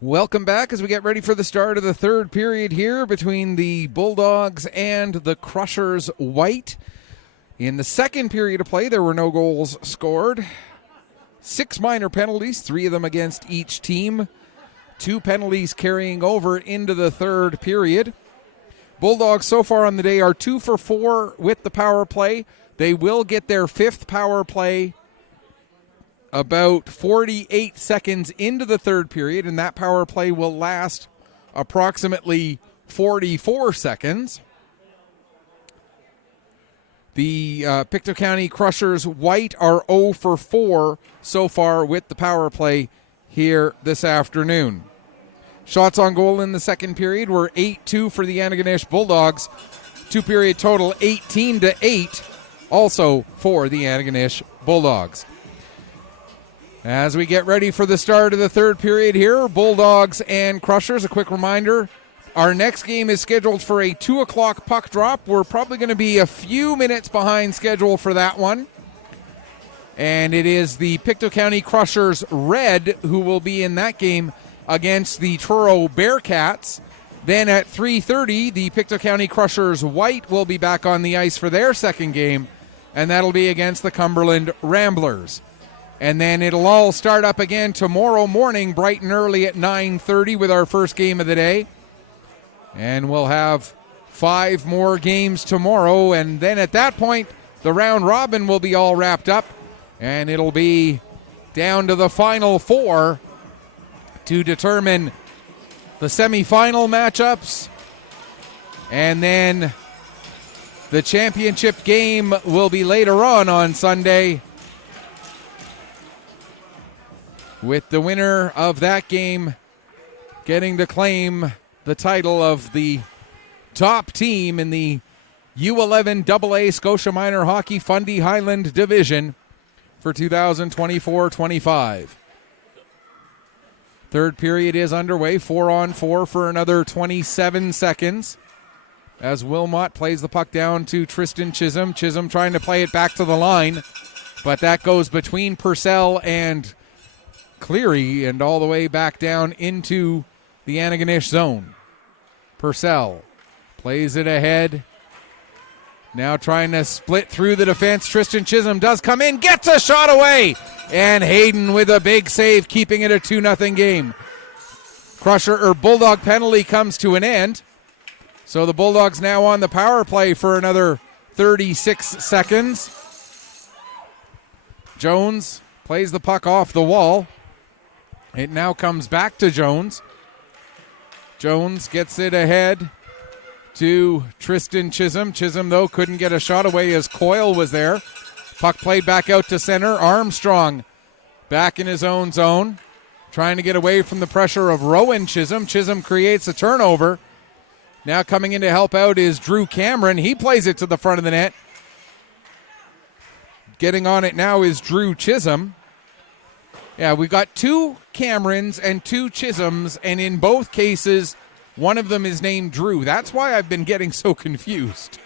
Welcome back as we get ready for the start of the third period here between the Bulldogs and the Crushers White. In the second period of play, there were no goals scored. 6 minor penalties, 3 of them against each team. 2 penalties carrying over into the third period. Bulldogs so far on the day are 2 for 4 with the power play. They will get their 5th power play about 48 seconds into the third period, and that power play will last approximately 44 seconds. The Pictou County Crushers White are 0 for 4 so far with the power play here this afternoon. Shots on goal in the second period were 8-2 for the Antigonish Bulldogs. 2-period total 18-8 also for the Antigonish Bulldogs. As we get ready for the start of the third period here, Bulldogs and Crushers, a quick reminder, our next game is scheduled for a 2 o'clock puck drop. We're probably going to be a few minutes behind schedule for that one. And it is the Pictou County Crushers Red who will be in that game against the Truro Bearcats. Then at 3:30, the Pictou County Crushers White will be back on the ice for their second game, and that'll be against the Cumberland Ramblers. And then it'll all start up again tomorrow morning, bright and early at 9:30 with our first game of the day. And we'll have 5 more games tomorrow. And then at that point, the round robin will be all wrapped up. And it'll be down to the final 4 to determine the semifinal matchups. And then the championship game will be later on Sunday, with the winner of that game getting to claim the title of the top team in the U11AA Scotia Minor Hockey Fundy Highland Division for 2024-25. Third period is underway, 4-on-4 for another 27 seconds as Wilmot plays the puck down to Tristan Chisholm. Chisholm trying to play it back to the line, but that goes between Purcell and Cleary and all the way back down into the Antigonish zone. Purcell plays it ahead. Now trying to split through the defense. Tristan Chisholm does come in, gets a shot away, and Hayden with a big save, keeping it a 2-0 game. Bulldog penalty comes to an end. So the Bulldogs now on the power play for another 36 seconds. Jones plays the puck off the wall. It now comes back to Jones. Jones gets it ahead to Tristan Chisholm. Chisholm, though, couldn't get a shot away as Coyle was there. Puck played back out to center. Armstrong back in his own zone, trying to get away from the pressure of Rowan Chisholm. Chisholm creates a turnover. Now coming in to help out is Drew Cameron. He plays it to the front of the net. Getting on it now is Drew Chisholm. Yeah, we've got 2 Camerons and 2 Chisholms, and in both cases, one of them is named Drew. That's why I've been getting so confused.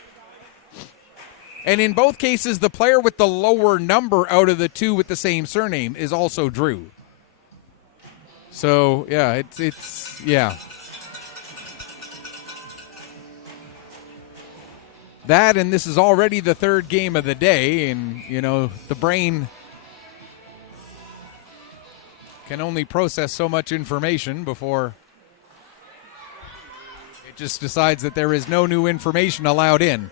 And in both cases, the player with the lower number out of the 2 with the same surname is also Drew. So, yeah, it's yeah. That, and this is already the third game of the day, and, you know, the brain can only process so much information before it just decides that there is no new information allowed in.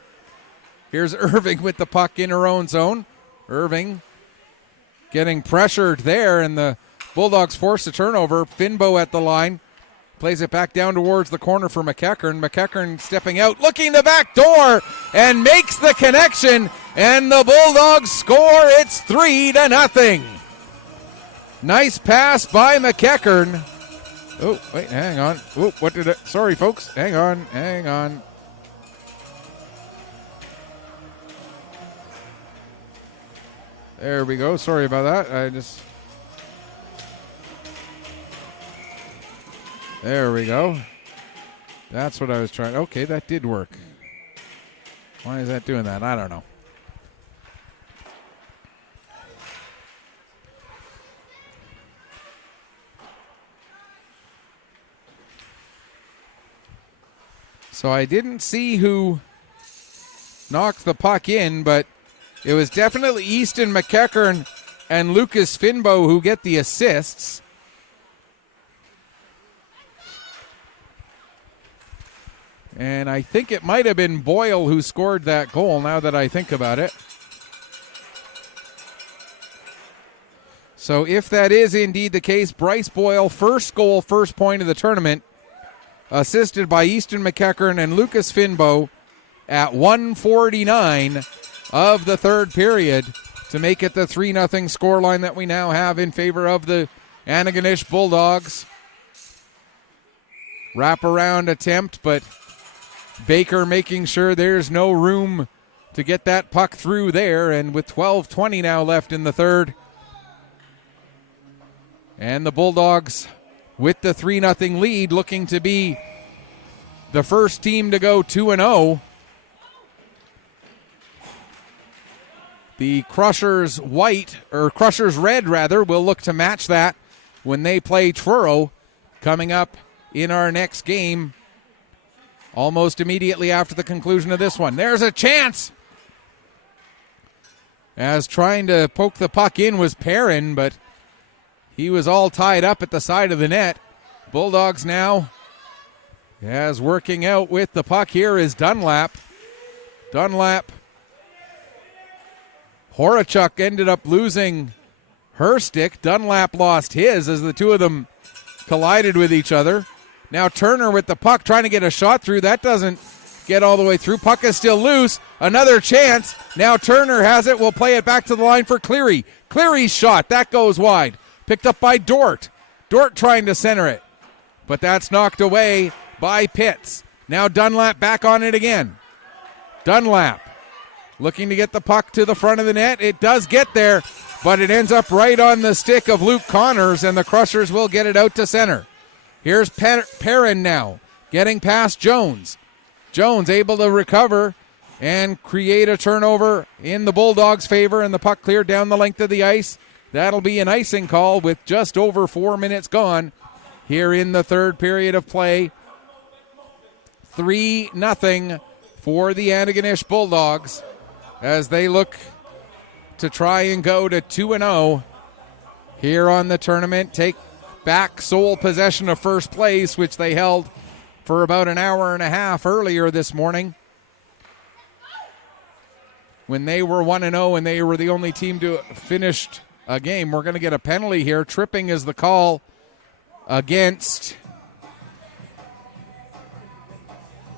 Here's Irving with the puck in her own zone. Irving getting pressured there, and the Bulldogs force a turnover. Finbow at the line. Plays it back down towards the corner for McEachern. McEachern stepping out, looking the back door, and makes the connection, and the Bulldogs score. It's 3-0. Nice pass by McEachern. Oh, wait, hang on. Oh, what did it? Sorry, folks. Hang on. There we go. Sorry about that. There we go. That's what I was trying. Okay, that did work. Why is that doing that? I don't know. So I didn't see who knocked the puck in, but it was definitely Easton McEachern and Lucas Finbo who get the assists. And I think it might have been Boyle who scored that goal, now that I think about it. So if that is indeed the case, Bryce Boyle, first goal, first point of the tournament, assisted by Easton McEachern and Lucas Finbo at 1:49 of the third period to make it the 3-0 scoreline that we now have in favor of the Antigonish Bulldogs. Wraparound attempt, but Baker making sure there's no room to get that puck through there, and with 12:20 now left in the third. And the Bulldogs with the 3-0 lead, looking to be the first team to go 2-0. The Crushers Red will look to match that when they play Truro coming up in our next game almost immediately after the conclusion of this one. There's a chance! As trying to poke the puck in was Perrin, but he was all tied up at the side of the net. Bulldogs now, as working out with the puck here is Dunlap. Horachuk ended up losing her stick. Dunlap lost his as the two of them collided with each other. Now Turner with the puck trying to get a shot through. That doesn't get all the way through. Puck is still loose. Another chance. Now Turner has it. Will play it back to the line for Cleary. Cleary's shot. That goes wide. Picked up by Dort. Dort trying to center it. But that's knocked away by Pitts. Now Dunlap back on it again. Dunlap looking to get the puck to the front of the net. It does get there, but it ends up right on the stick of Luke Connors, and the Crushers will get it out to center. Here's Perrin now, getting past Jones. Jones able to recover and create a turnover in the Bulldogs' favor, and the puck cleared down the length of the ice. That'll be an icing call with just over 4 minutes gone here in the third period of play. 3-0 for the Antigonish Bulldogs as they look to try and go to 2-0 here on the tournament. Take back sole possession of first place, which they held for about an hour and a half earlier this morning when they were 1-0 and they were the only team to finish a game. We're going to get a penalty here. Tripping is the call against.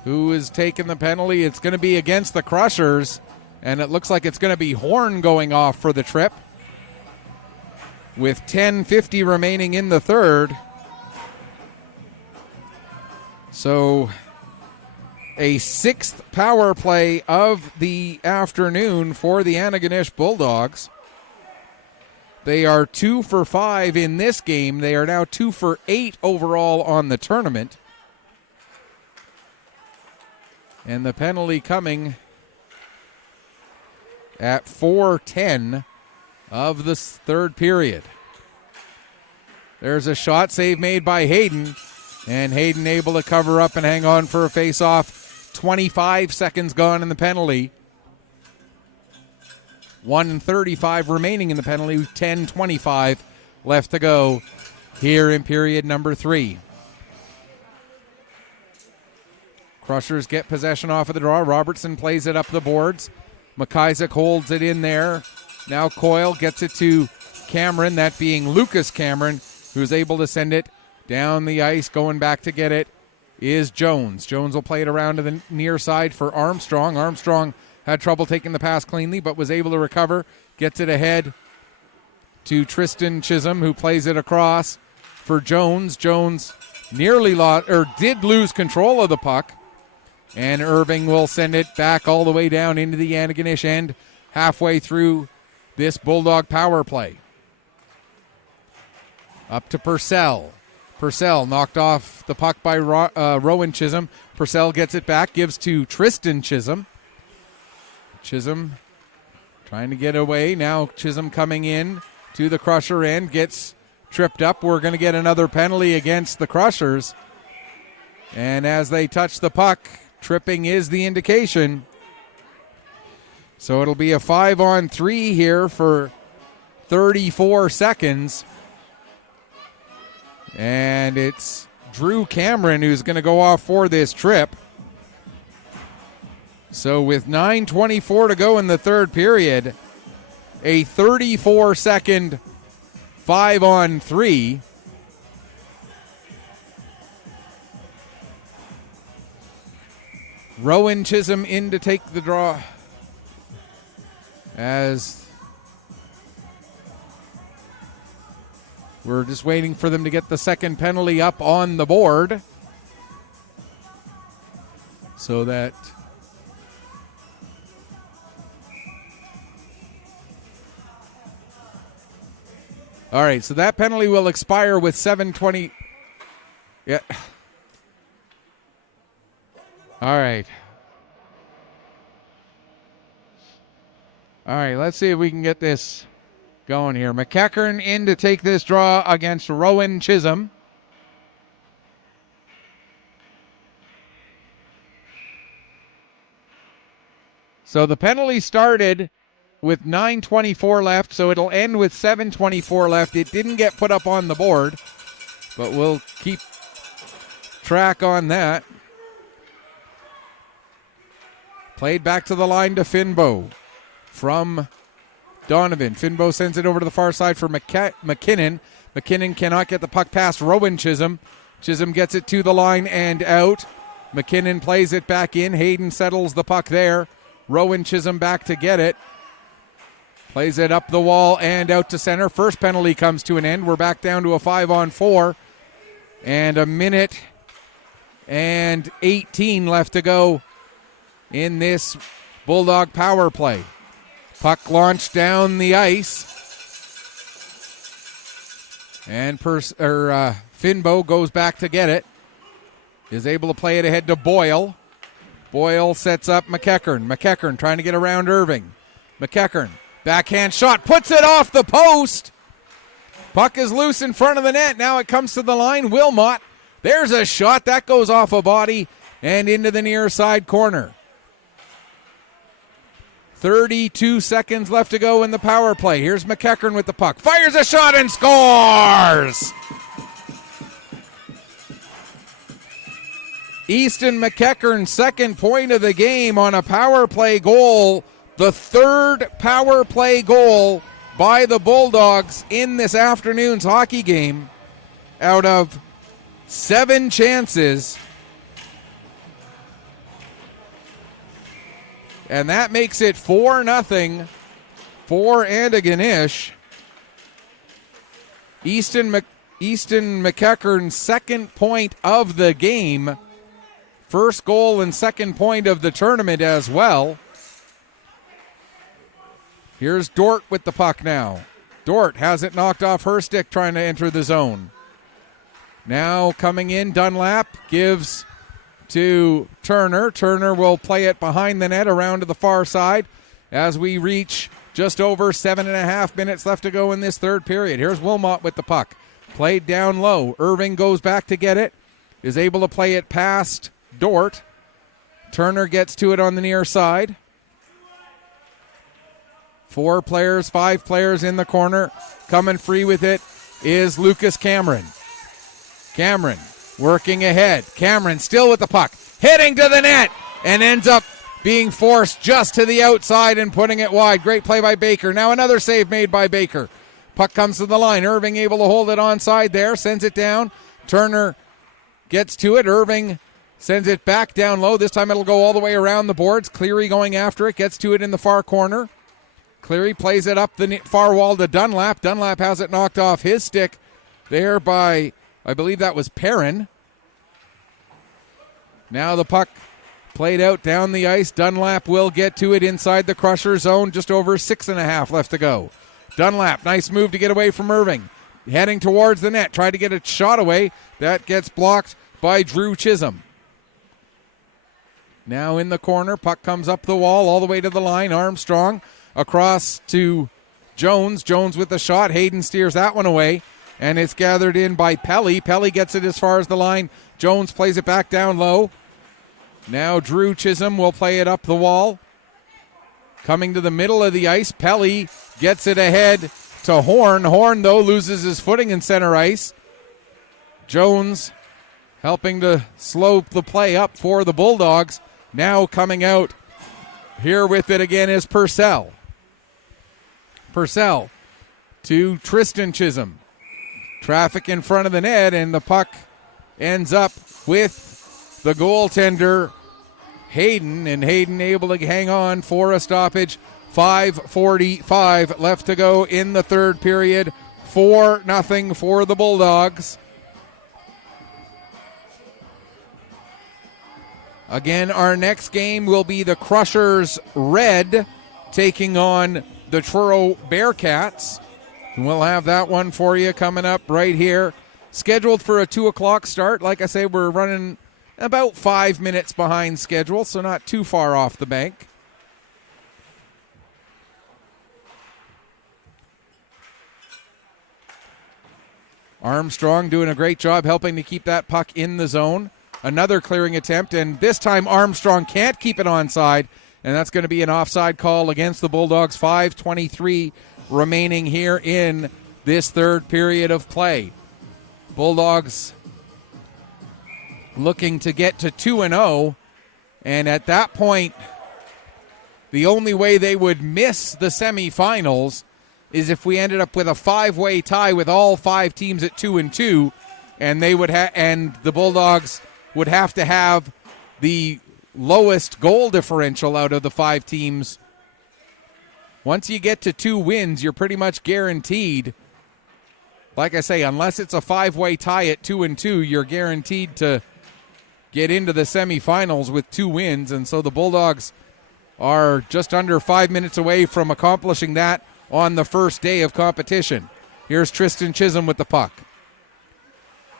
Who is taking the penalty? It's going to be against the Crushers, and it looks like it's going to be Horn going off for the trip with 10:50 remaining in the third. So a sixth power play of the afternoon for the Antigonish Bulldogs. They are 2 for 5 in this game. They are now 2 for 8 overall on the tournament. And the penalty coming at 4:10 of the third period. There's a shot save made by Hayden, and Hayden able to cover up and hang on for a face-off. 25 seconds gone in the penalty. 1:35 remaining in the penalty, 10:25 left to go here in period number 3. Crushers get possession off of the draw. Robertson plays it up the boards. McIsaac holds it in there. Now Coyle gets it to Cameron, that being Lucas Cameron, who's able to send it down the ice. Going back to get it is Jones. Jones will play it around to the near side for Armstrong. Armstrong had trouble taking the pass cleanly, but was able to recover. Gets it ahead to Tristan Chisholm, who plays it across for Jones. Jones nearly lost, or did lose control of the puck. And Irving will send it back all the way down into the Antigonish end, halfway through this Bulldog power play. Up to Purcell. Purcell knocked off the puck by Rowan Chisholm. Purcell gets it back, gives to Tristan Chisholm. Chisholm trying to get away. Now Chisholm coming in to the Crusher end, gets tripped up. We're going to get another penalty against the Crushers. And as they touch the puck, Tripping is the indication. So it'll be a 5-on-3 here for 34 seconds. And it's Drew Cameron who's going to go off for this trip. So with 9:24 to go in the third period, a 34-second 5-on-3. Rowan Chisholm in to take the draw as we're just waiting for them to get the second penalty up on the board so that all right, so that penalty will expire with 7:20. Yeah. All right. All right, let's see if we can get this going here. McEachern in to take this draw against Rowan Chisholm. So the penalty started with 9:24 left, so it'll end with 7:24 left. It didn't get put up on the board, but we'll keep track on that. Played back to the line to Finbow from Donovan. Finbow sends it over to the far side for McKinnon. McKinnon cannot get the puck past Rowan Chisholm. Chisholm gets it to the line and out. McKinnon plays it back in. Hayden settles the puck there. Rowan Chisholm back to get it. Plays it up the wall and out to center. First penalty comes to an end. We're back down to a 5-on-4. And a minute and 18 left to go in this Bulldog power play. Puck launched down the ice. And Finbow goes back to get it. Is able to play it ahead to Boyle. Boyle sets up McEachern. McEachern trying to get around Irving. McEachern, backhand shot, puts it off the post. Puck is loose in front of the net. Now it comes to the line. Wilmot, there's a shot. That goes off a body and into the near side corner. 32 seconds left to go in the power play. Here's McEachern with the puck. Fires a shot and scores! Easton McEachern's second point of the game on a power play goal. The third power play goal by the Bulldogs in this afternoon's hockey game. Out of 7 chances. And that makes it 4-0 for Antigonish. Easton McEachern's second point of the game. First goal and second point of the tournament as well. Here's Dort with the puck now. Dort has it knocked off her stick trying to enter the zone. Now coming in, Dunlap gives to Turner. Turner will play it behind the net around to the far side as we reach just over 7.5 minutes left to go in this third period. Here's Wilmot with the puck. Played down low. Irving goes back to get it. Is able to play it past Dort. Turner gets to it on the near side. 5 players in the corner. Coming free with it is Lucas Cameron. Cameron working ahead. Cameron still with the puck. Heading to the net and ends up being forced just to the outside and putting it wide. Great play by Baker. Now another save made by Baker. Puck comes to the line. Irving able to hold it onside there. Sends it down. Turner gets to it. Irving sends it back down low. This time it'll go all the way around the boards. Cleary going after it. Gets to it in the far corner. Cleary plays it up the far wall to Dunlap. Dunlap has it knocked off his stick there by, I believe that was Perrin. Now the puck played out down the ice. Dunlap will get to it inside the Crusher zone. Just over 6.5 left to go. Dunlap, nice move to get away from Irving. Heading towards the net. Tried to get a shot away. That gets blocked by Drew Chisholm. Now in the corner. Puck comes up the wall all the way to the line. Armstrong across to Jones. Jones with the shot. Hayden steers that one away. And it's gathered in by Pelly. Pelly gets it as far as the line. Jones plays it back down low. Now Drew Chisholm will play it up the wall. Coming to the middle of the ice, Pelly gets it ahead to Horn. Horn, though, loses his footing in center ice. Jones helping to slope the play up for the Bulldogs. Now coming out here with it again is Purcell. Purcell to Tristan Chisholm. Traffic in front of the net, and the puck ends up with the goaltender, Hayden, and Hayden able to hang on for a stoppage. 5:45 left to go in the third period. 4-0 for the Bulldogs. Again, our next game will be the Crushers Red taking on the Truro Bearcats. And we'll have that one for you coming up right here. Scheduled for a 2 o'clock start. Like I say, we're running about 5 minutes behind schedule, so not too far off the bank. Armstrong doing a great job helping to keep that puck in the zone. Another clearing attempt, and this time Armstrong can't keep it onside, and that's going to be an offside call against the Bulldogs. 5:23 remaining here in this third period of play. Bulldogs looking to get to 2-0, and at that point, the only way they would miss the semifinals is if we ended up with a 5-way tie with all 5 teams at 2-2, and they would and the Bulldogs would have to have the lowest goal differential out of the 5 teams. Once you get to 2 wins, you're pretty much guaranteed. Like I say, unless it's a 5-way tie at 2-2, you're guaranteed to get into the semifinals with 2 wins. And so the Bulldogs are just under 5 minutes away from accomplishing that on the first day of competition. Here's Tristan Chisholm with the puck.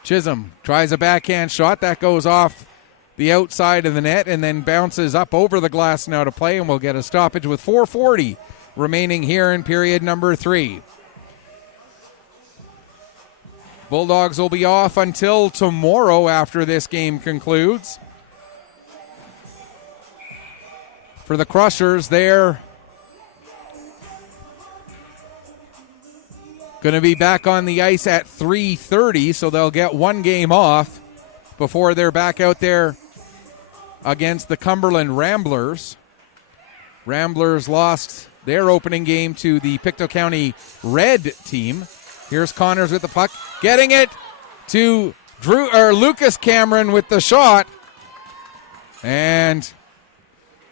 Chisholm tries a backhand shot. That goes off the outside of the net and then bounces up over the glass now to play, and we'll get a stoppage with 4:40 remaining here in period number 3. Bulldogs will be off until tomorrow after this game concludes. For the Crushers, they're going to be back on the ice at 3:30, so they'll get 1 game off before they're back out there against the Cumberland Ramblers. Ramblers lost their opening game to the Pictou County Red team. Here's Connors with the puck, getting it to Lucas Cameron with the shot. And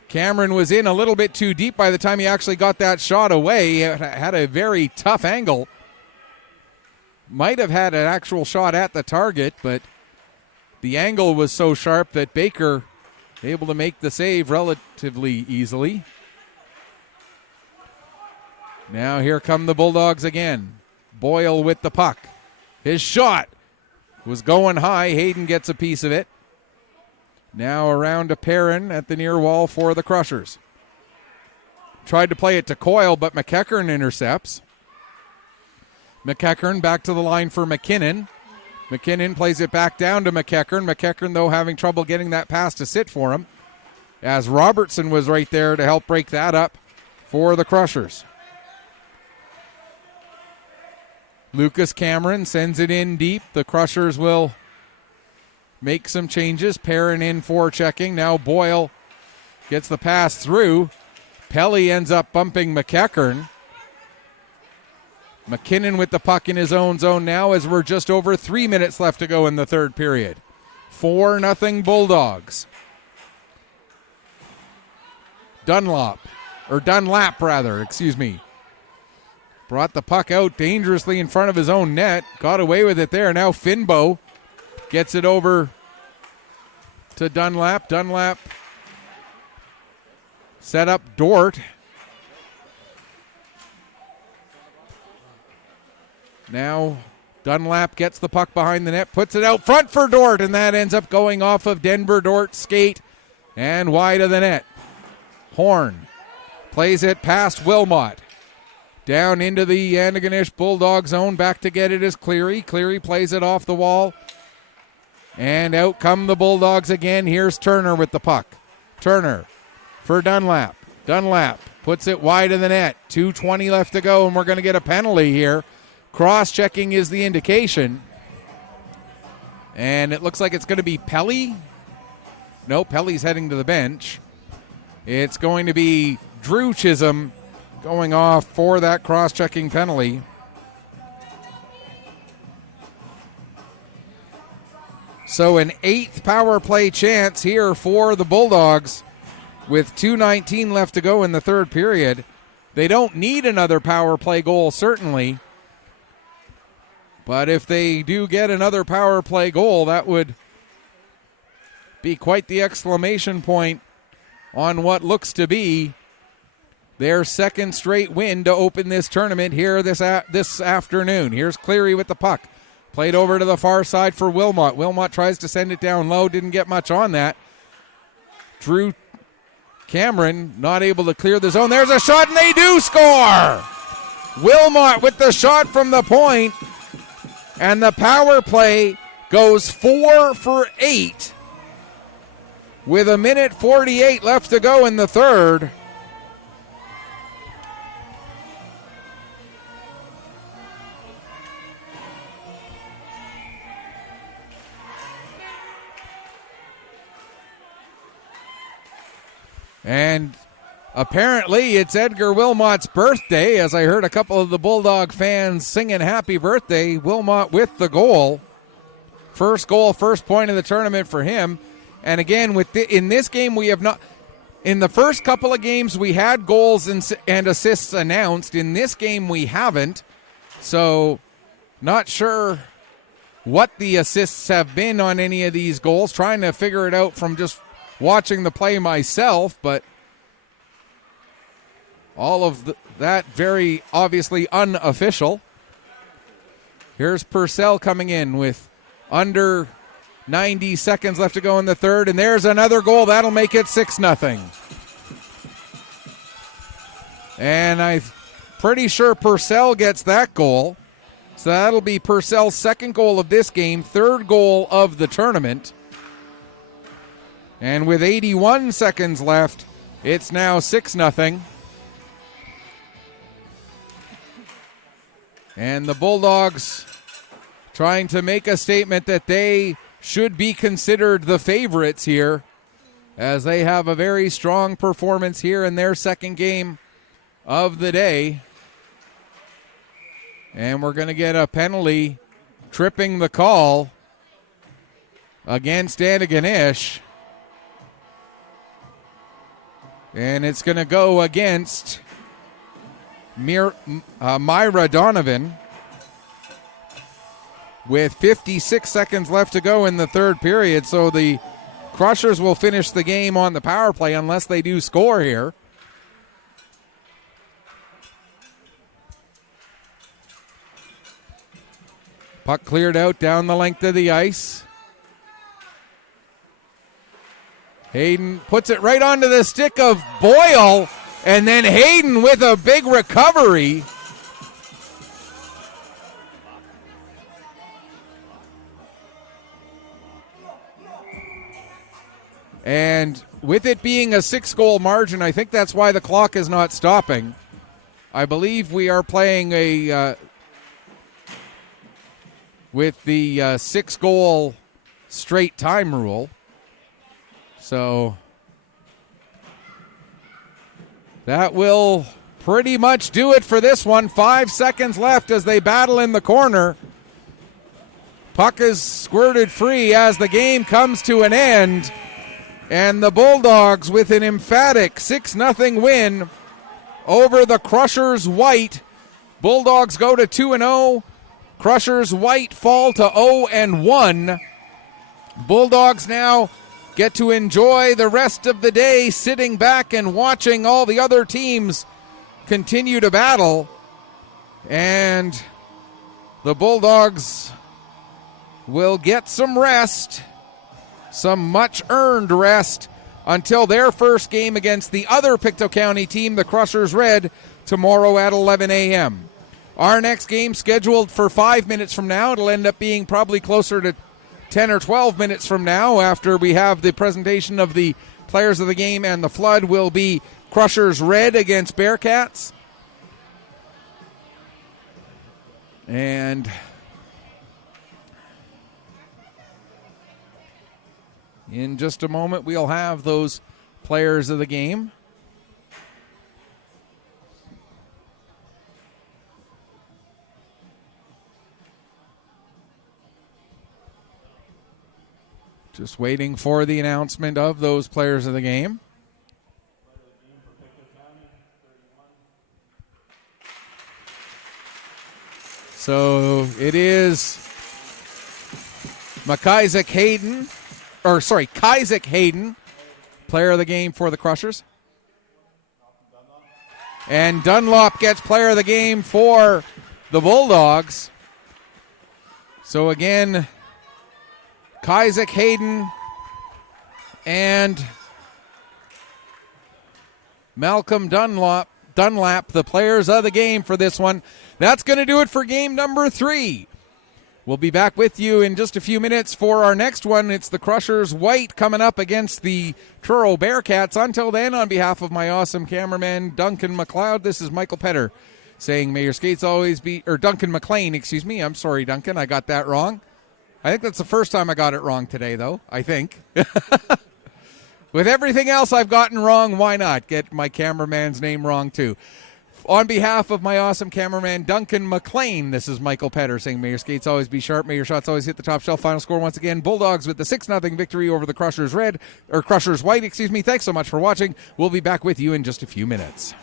Cameron was in a little bit too deep by the time he actually got that shot away. He had a very tough angle. Might have had an actual shot at the target, but the angle was so sharp that Baker able to make the save relatively easily. Now here come the Bulldogs again. Boyle with the puck. His shot was going high. Hayden gets a piece of it. Now around to Perrin at the near wall for the Crushers. Tried to play it to Coyle, but McEachern intercepts. McEachern back to the line for McKinnon. McKinnon plays it back down to McEachern. McEachern, though, having trouble getting that pass to sit for him, as Robertson was right there to help break that up for the Crushers. Lucas Cameron sends it in deep. The Crushers will make some changes. Perrin in for checking. Now Boyle gets the pass through. Pelly ends up bumping McEachern. McKinnon with the puck in his own zone now as we're just over 3 minutes left to go in the third period. 4-0 Bulldogs. Dunlap, brought the puck out dangerously in front of his own net. Got away with it there. Now Finbow gets it over to Dunlap. Dunlap set up Dort. Now Dunlap gets the puck behind the net, puts it out front for Dort, and that ends up going off of Denver Dort's skate and wide of the net. Horn plays it past Wilmot. Down into the Antigonish Bulldog zone. Back to get it is Cleary. Cleary plays it off the wall And out come the Bulldogs again. Here's Turner with the puck. Turner for Dunlap. Dunlap puts it wide of the net. 2:20 left to go, and we're going to get a penalty here. Cross-checking is the indication. And it looks like it's going to be Pelly. No, Pelly's heading to the bench. It's going to be Drew Chisholm going off for that cross-checking penalty. So an 8th power play chance here for the Bulldogs with 2:19 left to go in the third period. They don't need another power play goal, certainly. But if they do get another power play goal, that would be quite the exclamation point on what looks to be their second straight win to open this tournament here this afternoon. Here's Cleary with the puck. Played over to the far side for Wilmot. Wilmot tries to send it down low. Didn't get much on that. Drew Cameron not able to clear the zone. There's a shot, and they do score! Wilmot with the shot from the point. And the power play goes 4 for 8 with 1:48 left to go in the third. And apparently it's Edgar Wilmot's birthday, as I heard a couple of the Bulldog fans singing happy birthday. Wilmot with the goal. First goal, first point of the tournament for him. And again, in this game, we have not... In the first couple of games, we had goals and assists announced. In this game, we haven't. So, not sure what the assists have been on any of these goals. Trying to figure it out from just watching the play myself, but all of that very obviously unofficial. Here's Purcell coming in with under 90 seconds left to go in the third, and there's another goal. That'll make it 6-0. And I'm pretty sure Purcell gets that goal. So that'll be Purcell's second goal of this game, third goal of the tournament. And with 81 seconds left, it's now 6-0. And the Bulldogs trying to make a statement that they should be considered the favorites here, as they have a very strong performance here in their second game of the day. And we're going to get a penalty tripping the call against Antigonish. And it's going to go against Myra Donovan with 56 seconds left to go in the third period. So the Crushers will finish the game on the power play unless they do score here. Puck cleared out down the length of the ice. Hayden puts it right onto the stick of Boyle, and then Hayden with a big recovery. And with it being a 6-goal margin, I think that's why the clock is not stopping. I believe we are playing with the 6-goal straight time rule. So that will pretty much do it for this one. 5 seconds left as they battle in the corner. Puck is squirted free as the game comes to an end. And the Bulldogs with an emphatic 6-0 win over the Crushers White. Bulldogs go to 2-0. Crushers White fall to 0-1. Bulldogs now get to enjoy the rest of the day sitting back and watching all the other teams continue to battle. And the Bulldogs will get some rest, some much-earned rest, until their first game against the other Pictou County team, the Crushers Red, tomorrow at 11 a.m. Our next game scheduled for 5 minutes from now. It'll end up being probably closer to 10 or 12 minutes from now, after we have the presentation of the players of the game and the flood, will be Crushers Red against Bearcats. And in just a moment, we'll have those players of the game. Just waiting for the announcement of those players of the game. So it is Kaizek Hayden, player of the game for the Crushers. And Dunlop gets player of the game for the Bulldogs. So again, Kaizek Hayden and Malcolm Dunlap, the players of the game for this one. That's going to do it for game number 3. We'll be back with you in just a few minutes for our next one. It's the Crushers White coming up against the Truro Bearcats. Until then, on behalf of my awesome cameraman, Duncan McLeod, this is Michael Petter saying, may your skates always be, or Duncan McLean, excuse me. I'm sorry, Duncan, I got that wrong. I think that's the first time I got it wrong today, though, I think. With everything else I've gotten wrong, why not get my cameraman's name wrong, too? On behalf of my awesome cameraman, Duncan McLean, this is Michael Petter saying, may your skates always be sharp, may your shots always hit the top shelf. Final score once again, Bulldogs with the 6-0 victory over the Crushers White, excuse me. Thanks so much for watching. We'll be back with you in just a few minutes.